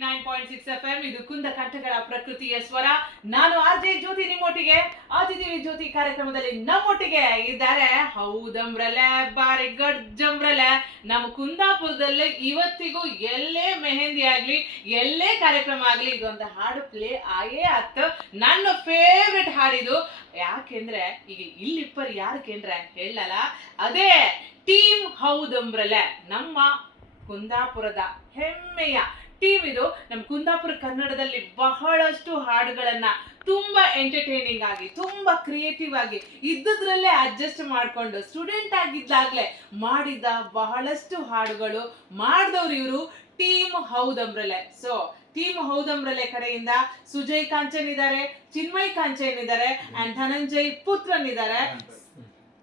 9.6 FM ಇದು ಕುಂದ ಕಂಠಗಳ ಪ್ರಕೃತಿಯ ಸ್ವರ. ನಾನು ಆರ್ಜೆ ಜ್ಯೋತಿ ನಿಮ್ಮೊಟ್ಟಿಗೆ ಆದಿದೇವಿ ಜ್ಯೋತಿ ಕಾರ್ಯಕ್ರಮದಲ್ಲಿ ನಮ್ಮೊಟ್ಟಿಗೆ ಇದ್ದಾರೆ. ಹೌದಮ್ರಲೆ ಬಾರಿ ಗಡ್ಜಮ್ರಲೆ ನಮ್ಮ ಕುಂದಾಪುರದಲ್ಲಿ ಇವತ್ತಿಗೂ ಎಲ್ಲೇ ಮೆಹಂದಿ ಆಗ್ಲಿ ಎಲ್ಲೇ ಕಾರ್ಯಕ್ರಮ ಆಗ್ಲಿ ಇದೊಂದು ಹಾಡು ಪ್ಲೇ ಆಗೇ ಆಯ್ತು. ನನ್ನ ಫೇವ್ರೆಟ್ ಹಾಡಿದು ಯಾಕೆಂದ್ರೆ ಈಗ ಇಲ್ಲಿಪ್ಪರು ಯಾರು ಕೇಂದ್ರೆ ಹೇಳಲ್ಲ, ಅದೇ ಟೀಮ್ ಹೌದಮ್ರಲೆ ನಮ್ಮ ಕುಂದಾಪುರದ ಹೆಮ್ಮೆಯ ಟೀಮ್ ಇದು. ನಮ್ಮ ಕುಂದಾಪುರ ಕನ್ನಡದಲ್ಲಿ ಬಹಳಷ್ಟು ಹಾಡುಗಳನ್ನ ತುಂಬಾ ಎಂಟರ್ಟೈನಿಂಗ್ ಆಗಿ ತುಂಬಾ ಕ್ರಿಯೇಟಿವ್ ಆಗಿ ಇದ್ದದ್ರಲ್ಲೇ ಅಡ್ಜಸ್ಟ್ ಮಾಡ್ಕೊಂಡು ಸ್ಟೂಡೆಂಟ್ ಆಗಿದ್ದಾಗ್ಲೇ ಮಾಡಿದ ಬಹಳಷ್ಟು ಹಾಡುಗಳು ಮಾಡಿದವ್ರು ಇವರು ಟೀಮ್ ಹೌದಮ್ರಲೆ. ಸೊ ಟೀಮ್ ಹೌದಮ್ರಲೆ ಕಡೆಯಿಂದ ಸುಜಯ್ ಕಾಂಚನ್ ಇದ್ದಾರೆ, ಚಿನ್ಮಯ್ ಕಾಂಚನ್ ಇದ್ದಾರೆ, ಅಂಡ್ ಧನಂಜಯ್ ಪುತ್ರನ್ ಇದ್ದಾರೆ,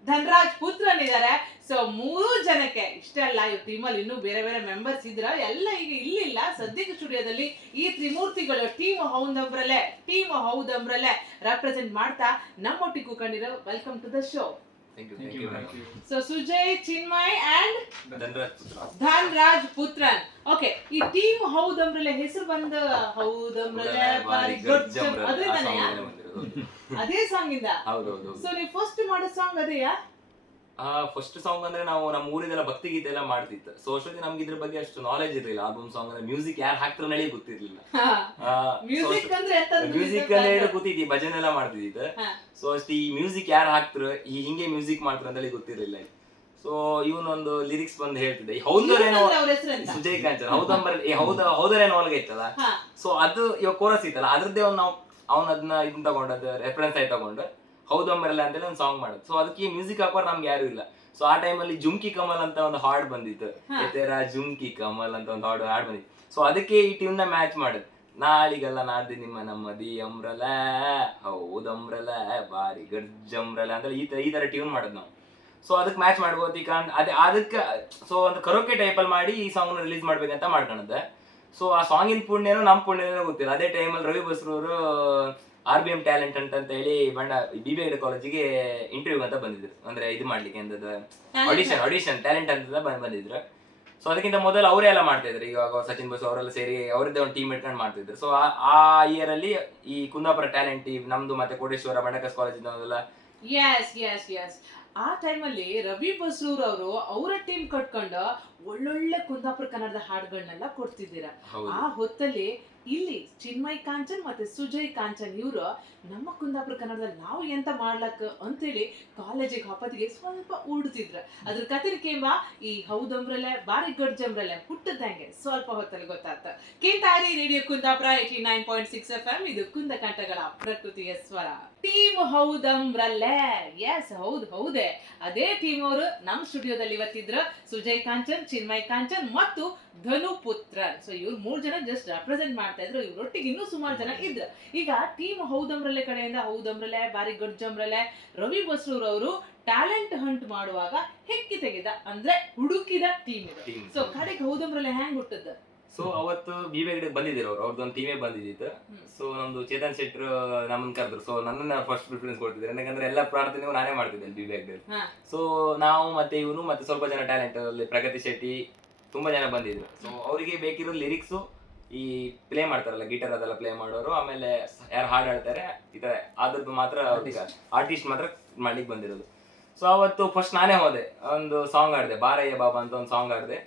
ಧನರಾಜ್ ಪುತ್ರನ್ ಇದ್ದಾರೆ. ಸೊ ಮೂರು ಜನಕ್ಕೆ ಇಷ್ಟೆಲ್ಲ ಈ ಟೀಮಲ್ಲಿ ಇನ್ನೂ ಬೇರೆ ಬೇರೆ ಮೆಂಬರ್ಸ್ ಇದ್ರ ಎಲ್ಲ ಈಗ ಇಲ್ಲಿಲ್ಲ ಸದ್ಯಕ್ಕೆ ಸ್ಟುಡಿಯೋದಲ್ಲಿ ಈ ತ್ರಿಮೂರ್ತಿಗಳು ಟೀಮ್ ಹೌದಮ್ರಲೆ ರೆಪ್ರೆಸೆಂಟ್ ಮಾಡ್ತಾ ನಮ್ಮೊಟ್ಟಿಗೆ ಕೂಕೊಂಡಿರೋ. Welcome to the show. So Sujay, Chinmay and Dhanaraj Puthran. Okay, ಈ ಟೀಮ್ ಹೌದಮ್ರಲೆ ಹೆಸರು ಬಂದ ಹೌದಮ್ರಲೆ ಬಾರಿ ಅದ್ರಿಂದಾನೆ ಅದೇ ಸಾಂಗ್ ಇಂದ. ಸೊ ನೀವು ಫಸ್ಟ್ ಮಾಡೋ ಸಾಂಗ್ ಅದೇಯಾ? ಫಸ್ಟ್ ಸಾಂಗ್ ಅಂದ್ರೆ ನಾವು ನಮ್ಮ ಊರಿನೆಲ್ಲ ಭಕ್ತಿ ಗೀತೆ ಎಲ್ಲ ಮಾಡ್ತಿತ್ತು. ಸೊ ಅಷ್ಟೊತ್ತಿಗೆ ನಮ್ಗೆ ಇದ್ರ ಬಗ್ಗೆ ಅಷ್ಟು ನಾಲೆಜ್ ಇರಲಿಲ್ಲ. ಆಲ್ಬಮ್ ಸಾಂಗ್ ಅಂದ್ರೆ ಮ್ಯೂಸಿಕ್ ಯಾರು ಹಾಕ್ತಾರ ನಳಿ ಗೊತ್ತಿರ್ಲಿಲ್ಲ. ಮ್ಯೂಸಿಕ್ ಅಂದ್ರೆ ಗೊತ್ತಿದ್ದಿ, ಭಜನೆ ಎಲ್ಲ ಮಾಡ್ತಿದ್ದಿತ್ತು. ಸೊ ಅಷ್ಟು ಈ ಮ್ಯೂಸಿಕ್ ಯಾರು ಹಾಕ್ತಾರ, ಈ ಹಿಂಗೆ ಮ್ಯೂಸಿಕ್ ಮಾಡ್ತಾರ ಅಂತೇಳಿ ಗೊತ್ತಿರ್ಲಿಲ್ಲ. ಸೊ ಇವನೊಂದು ಲಿರಿಕ್ಸ್ ಬಂದು ಹೇಳ್ತಿದ್ದೆ, ಹೌದರೇನೋ ಸುಜಯ್ ಕಾಂಚನ್ ಹೌದರೇನೋ ಒಳಗೆ ಇತ್ತಲ್ಲ. ಸೊ ಅದು ಇವಾಗ ಕೋರಸ್ ಇತ್ತಲ್ಲ, ಅದ್ರದ್ದೇ ಒಂದು ನಾವು ಅದನ್ನ ಇದನ್ನ ತಗೊಂಡದ್ದು ರೆಫರೆನ್ಸ್ ಆಗಿ ತಗೊಂಡು ಹೌದಮ್ರಲ್ಲ ಅಂತೇಳಿ ಒಂದು ಸಾಂಗ್ ಮಾಡೋದು. ಸೊ ಅದಕ್ಕೆ ಮ್ಯೂಸಿಕ್ ಹಾಕೋರು ನಮ್ಗೆ ಯಾರು ಇಲ್ಲ. ಸೊ ಆ ಟೈಮಲ್ಲಿ ಜುಮ್ಕಿ ಕಮಲ್ ಅಂತ ಒಂದು ಹಾಡ್ ಬಂದಿತ್ತು, ಎತೆರ ಜುಮ್ಕಿ ಕಮಲ್ ಅಂತ ಒಂದು ಹಾಡ್ ಬಂದಿತ್ತು. ಸೊ ಅದಕ್ಕೆ ಈ ಟ್ಯೂನ್ ನ ಮ್ಯಾಚ್ ಮಾಡುದು. ನಾಳಿಗಲ್ಲ ನಾಡ್ದು ನಿಮ್ಮ ನಮ್ಮದಿ ಅಮ್ರಲ ಹೌದಮ್ರಲ ಬಾರಿ ಗರ್ಜಮ್ರಲ ಅಂತ ಈ ತರ ಟ್ಯೂನ್ ಮಾಡೋದು ನಾವು. ಸೊ ಅದಕ್ಕೆ ಮ್ಯಾಚ್ ಮಾಡ್ಬೋದು ಈಗ ಅದಕ್ಕೆ. ಸೊ ಒಂದು ಕರೋಕೆ ಟೈಪಲ್ಲಿ ಮಾಡಿ ಈ ಸಾಂಗ್ ರಿಲೀಸ್ ಮಾಡ್ಬೇಕಂತ ಮಾಡ್ಕೊಳದೆ. ಸೊ ಆ ಸಾಂಗಿನ ಪುಣ್ಯನೋ ನಮ್ಮ ಪುಣ್ಯನೋ ಗೊತ್ತಿಲ್ಲ. ಅದೇ ಟೈಮಲ್ಲಿ ರವಿ ಬಸ್ರೂರು RBM ಟ್ಯಾಲೆಂಟ್ ಅಂತ ಹೇಳಿ BBA ಕಾಲೇಜಿಗೆ ಇಂಟರ್ವ್ಯೂ ಅಂತ ಬಂದಿದ್ರು, ಅಂದ್ರೆ ಇದು ಮಾಡ್ಲಿಕ್ಕೆ ಎಂತದ ಆಡಿಷನ್ ಟ್ಯಾಲೆಂಟ್ ಅಂತ ಬಂದಿದ್ರು. ಸೊ ಅದಕ್ಕಿಂತ ಮೊದಲು ಅವರೇ ಎಲ್ಲ ಮಾಡ್ತಾ ಇದ್ರು. ಇವಾಗ ಸಚಿನ್ ಬೋಸ್ ಅವರೆಲ್ಲ ಸೇರಿ ಅವರದ್ದೇ ಒಂದು ಟೀಮ್ ಇಟ್ಕೊಂಡು ಮಾಡ್ತಿದ್ರು. ಸೊ ಆ ಇಯರ್ ಅಲ್ಲಿ ಈ ಕುಂದಾಪುರ ಟ್ಯಾಲೆಂಟ್ ನಮ್ದು ಮತ್ತೆ ಕೋಟೇಶ್ವರ ಬಂಡಕಸ್ ಕಾಲೇಜಿನ ಆ ಟೈಮಲ್ಲಿ ರವಿ ಬಸ್ರೂರ್ ಅವರು ಅವರ ಟೀಮ್ ಕಟ್ಕೊಂಡು ಒಳ್ಳೊಳ್ಳೆ ಕುಂದಾಪುರ ಕನ್ನಡದ ಹಾಡುಗಳನ್ನೆಲ್ಲ ಕೊಡ್ತಿದ್ದೀರಾ. ಆ ಹೊತ್ತಲ್ಲಿ ಇಲ್ಲಿ ಚಿನ್ಮಯ್ ಕಾಂಚನ್ ಮತ್ತೆ ಸುಜಯ್ ಕಾಂಚನ್ ಇವರು ನಮ್ಮ ಕುಂದಾಪುರ ಕನ್ನಡದಲ್ಲಿ ನಾವು ಎಂತ ಮಾಡ್ಲಕ್ಕ ಅಂತೇಳಿ ಕಾಲೇಜಿಗೆ ಹಪ್ಪತ್ತಿಗೆ ಸ್ವಲ್ಪ ಉಡ್ತಿದ್ರ. ಅದ್ರ ಕಥೆನಕೇಂಬ ಈ ಹೌದಮ್ರಲೆ ಬಾರಿ ಗಡ್ಜಮ್ರಲೆ ಹುಟ್ಟದಂಗೆ ಸ್ವಲ್ಪ ಹೊತ್ತಲ್ಲಿ ಗೊತ್ತಾಗ್ತ. ಕೇಂತಾರಿ ರೇಡಿಯೋ ಕುಂದಾಪುರ 89.6 FM ಇದು ಕುಂದ ಕಂಠಗಳ ಪ್ರಕೃತಿಯ ಸ್ವರ. ಟೀಮ್ ಹೌದಮ್ರಲೆ, ಎಸ್ ಹೌದೇ ಅದೇ ಟೀಮ್ ಅವರು ನಮ್ಮ ಸ್ಟುಡಿಯೋದಲ್ಲಿ ಇವತ್ತಿದ್ರು. ಸುಜಯ್ ಕಾಂಚನ್, ಚಿನ್ಮಯ್ ಕಾಂಚನ್ ಮತ್ತು ಧನು ಪುತ್ರನ್. ಸೊ ಇವ್ರು 3 ಜನ ಜಸ್ಟ್ ರೆಪ್ರೆಸೆಂಟ್ ಮಾಡ್ತಾ ಇದ್ರು. ಇವ್ರೊಟ್ಟಿಗೆ ಇನ್ನೂ ಸುಮಾರು ಜನ ಇದ್ರು. ಈಗ ಟೀಮ್ ಹೌದಮ್ರಲೆ ಕಡೆಯಿಂದ ಹೌದಮ್ರಲೆ ಬಾರಿ ಗಡ್ಜಮ್ರಲೆ ರವಿ ಬಸ್ರೂರ್ ಅವರು ಟ್ಯಾಲೆಂಟ್ ಹಂಟ್ ಮಾಡುವಾಗ ಹೆಕ್ಕಿ ತೆಗೆದ ಅಂದ್ರೆ ಹುಡುಕಿದ ಟೀಮ್ ಇದು. ಸೊ ಕಡೆಗೆ ಹೌದಮ್ರಲೆ ಹ್ಯಾಂಗ್ ಹುಟ್ಟದ? ಸೊ ಅವತ್ತು BBA ಬಂದಿದ್ರು ಅವ್ರದ್ದೊಂದು ಟೀಮೇ ಬಂದಿದ್ದಿತ್ತು. ಸೊ ನಮ್ದು ಚೇತನ್ ಶೆಟ್ರು ನಮ್ಮನ್ನ ಕರೆದ್ರು. ಸೊ ನನ್ನ ಫಸ್ಟ್ ಪ್ರಿಫರೆನ್ಸ್ ಕೊಡ್ತಿದ್ರು, ಯಾಕಂದ್ರೆ ಎಲ್ಲ ಪ್ರಾರ್ಥನೆಗೂ ನಾನೇ ಮಾಡ್ತಿದ್ದೆ BBA. ಸೊ ನಾವು ಮತ್ತೆ ಇವನು ಮತ್ತೆ ಸ್ವಲ್ಪ ಜನ ಟ್ಯಾಲೆಂಟ್ ಅಲ್ಲಿ ಪ್ರಗತಿ ಶೆಟ್ಟಿ ತುಂಬಾ ಜನ ಬಂದಿದ್ರು. ಸೊ ಅವರಿಗೆ ಬೇಕಿರೋ ಲಿರಿಕ್ಸು ಈ ಪ್ಲೇ ಮಾಡ್ತಾರಲ್ಲ ಗಿಟಾರ್ ಅದೆಲ್ಲ ಪ್ಲೇ ಮಾಡೋರು, ಆಮೇಲೆ ಯಾರು ಹಾಡು ಹೇಳ್ತಾರೆ ಈ ತರ ಅದ್ರದ್ದು ಮಾತ್ರ ಆರ್ಟಿಸ್ಟ್ ಮಾತ್ರ ಮಾಡ್ಲಿಕ್ಕೆ ಬಂದಿರೋದು. ಸೊ ಅವತ್ತು ಫಸ್ಟ್ ನಾನೇ ಹೋದೆ, ಒಂದು ಸಾಂಗ್ ಆಡಿದೆ, ಬಾರಯ್ಯ ಬಾಬಾ ಅಂತ ಒಂದು ಸಾಂಗ್ ಆಡಿದೆ.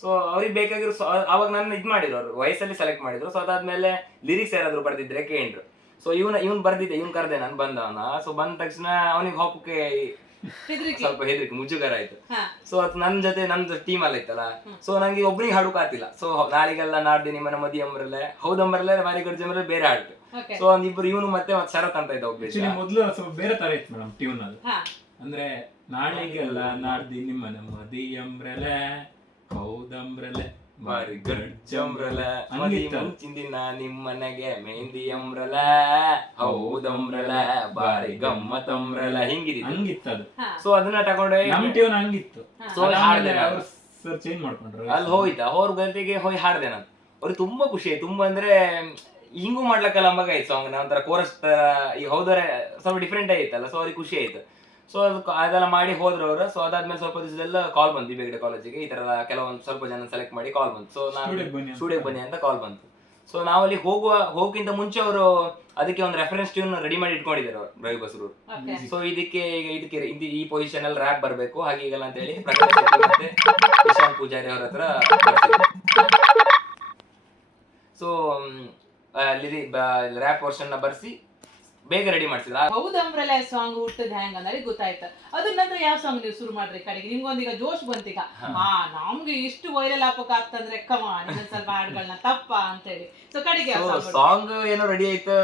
ಸೊ ಅವ್ರಿಗೆ ಬೇಕಾಗಿರೋ ಅವಾಗ ನನ್ನ ಇದು ಮಾಡಿದ್ರು, ಅವ್ರು ವಯಸ್ಸಲ್ಲಿ ಸೆಲೆಕ್ಟ್ ಮಾಡಿದ್ರು. ಸೊ ಅದಾದ್ಮೇಲೆ ಲಿರಿಕ್ಸ್ ಯಾರಾದ್ರು ಬರ್ದಿದ್ರೆ ಕೇಂದ್ರು. ಸೊ ಇವನ್ ಬರ್ದಿದ್ದೆ, ಇವನ್ ಕರೆದೆ, ನಾನು ಬಂದವನ. ಸೊ ಬಂದ ತಕ್ಷಣ ಅವನಿಗೆ ಹೋಗಕ್ಕೆ ಸ್ವಲ್ಪ ಹೆದರಿಕೆ ಮುಜುಗರ ಆಯ್ತು. ಸೊ ಅದು ನಂದು ಟೀಮ್ ಅಲ್ಲ ಇತ್ತಲ್ಲ. ಸೊ ನಂಗೆ ಒಬ್ರಿಗೆ ಹಾಡಕ್ ಆಗ್ತಿಲ್ಲ. ಸೊ ನಾಳಿಗೆಲ್ಲ ನಾಡ್ದು ನಿಮ್ಮ ಮದಿ ಅಂಬ್ರಲ್ಲೇ ಹೌದಮ್ರಲ್ಲೇ ಬಾರಿ ಗಡ್ಜಮ್ರಲ್ಲೇ ಬೇರೆ ಹಾಡ್ತು. ಸೊ ಒಂದಿಬ್ರು ಇವನು ಮತ್ತೆ ಶರತ್ ಅಂತ ಇದ್ದ ಒಬ್ಬ. ಮೊದ್ಲು ಸ್ವಲ್ಪ ಬೇರೆ ತರ ಇತ್ತು ಮೇಡಮ್ ಟ್ಯೂನ್ ಅದು. ಅಂದ್ರೆ ನಾಳಿಗೆಲ್ಲ ನಾಡ್ದು ನಿಮ್ಮ ಮದಿ ಅಂಬ್ರಲೆ ಹೌದಮ್ರಲೆ ಬಾರಿ ಗಡ್ಜಮ್ರಲ ಮುಂಚಿನ ನಿಮ್ಮನೆಗೆ ಮೆಹಂದಿ ಅಮ್ರಲ ಹೌದಮ್ರಲ ಬಾರಿ ಗಮ್ಮತ್ತಮ್ರಲ ಹಿಂಗಿತ್ತದು. ಸೊ ಅದನ್ನ ತಗೊಂಡೆ ನಮ್ ಟ್ಯೂನ್ ಹಂಗಿತ್ತು. ಸೊ ಹಾಡ್ದೆ ಸರ್ ಚೇಂಜ್ ಮಾಡ್ಕೊಂಡ್ರು. ಅಲ್ಲಿ ಹೋಯ್ತಾ ಅವ್ರ ಗಂಟೆಗೆ ಹೋಗಿ ಹಾಡ್ದೆ ನಾನು. ಅವ್ರಿಗೆ ತುಂಬಾ ಖುಷಿ ಆಯ್ತು. ತುಂಬಾ ಅಂದ್ರೆ ಹಿಂಗೂ ಮಾಡ್ಲಕ್ಕಲ್ಲ ಮಗ ಆಯ್ತು ಸಾಂಗ್. ಒಂಥರ ಕೋರಸ್ ಈ ಹೌದರೆ ಸ್ವಲ್ಪ ಡಿಫ್ರೆಂಟ್ ಆಯ್ತಲ್ಲ. ಸೊ ಅವ್ರಿಗೆ ಖುಷಿ ಆಯ್ತು. ಸೊ ಅದೆಲ್ಲ ಮಾಡಿ ಹೋದ್ರು ಅವರು. ಸೊ ಅದಾದ್ಮೇಲೆ ಸ್ವಲ್ಪ ದಿವಸದೆಲ್ಲ ಕಾಲ್ ಬಂತು BBA ಕಾಲೇಜಿಗೆ, ಈ ತರ ಕೆಲವೊಂದು ಸ್ವಲ್ಪ ಜನ ಸೆಲೆಕ್ಟ್ ಮಾಡಿ ಕಾಲ್ ಬಂತು. ಸೊ ನಾನು ಸ್ಟುಡಿಯೋಗೆ ಬನ್ನಿ ಅಂತ ಕಾಲ್ ಬಂತು. ಸೊ ನಾವಲ್ಲಿ ಹೋಗೋಕ್ಕಿಂತ ಮುಂಚೆ ಅವರು ಅದಕ್ಕೆ ಒಂದು ರೆಫರೆನ್ಸ್ ಟ್ಯೂನ್ ರೆಡಿ ಮಾಡಿ ಇಟ್ಕೊಂಡಿದ್ದಾರೆ ಅವರು ರವಿ ಬಸ್ರು. ಸೊ ಇದಕ್ಕೆ ಈ ಪೊಸಿಷನ್ ಅಲ್ಲಿ ರ್ಯಾಪ್ ಬರಬೇಕು ಹಾಗೆ ಈಗಲ್ಲ ಅಂತ ಹೇಳಿ ಪ್ರಕಾಶ್ ಶೆಟ್ಟಿ ಮತ್ತೆ ಇಶಾನ್ ಪೂಜಾರಿ ಅವ್ರ ಹತ್ರ ಸೊ ರ್ಯಾಪ್ ವರ್ಷನ್ ನ ಬರ್ಸಿ ಬೇಗ ರೆಡಿ ಮಾಡ್ಸಿದ್ರ. ಹೌದಂಬ್ರಲ್ಲ ಸಾಂಗ್ ಹುಟ್ಟದ್ ಹೆಂಗ್ ಅನ್ನೋದು ಗೊತ್ತಾಯ್ತು. ಅದ್ರ ನಂತರ ಯಾವ ಸಾಂಗ್ ನೀವು ಶುರು ಮಾಡ್ರಿ ಕಡೆಗೆ ನಿಮ್ಗೊಂದೀಗ ಜೋಶ್ ಬಂತೀಗ ನಮ್ಗೆ ಇಷ್ಟು ವೈರಲ್ ಹಾಕೋಕ್ ಆಗ್ತಂದ್ರೆ ಸ್ವಲ್ಪ ಹಾಡುಗಳನ್ನ ತಪ್ಪ ಅಂತ ಹೇಳಿ ಸೊ ಕಡೆಗೆ ಸಾಂಗ್ ಏನೋ ರೆಡಿ ಆಯ್ತು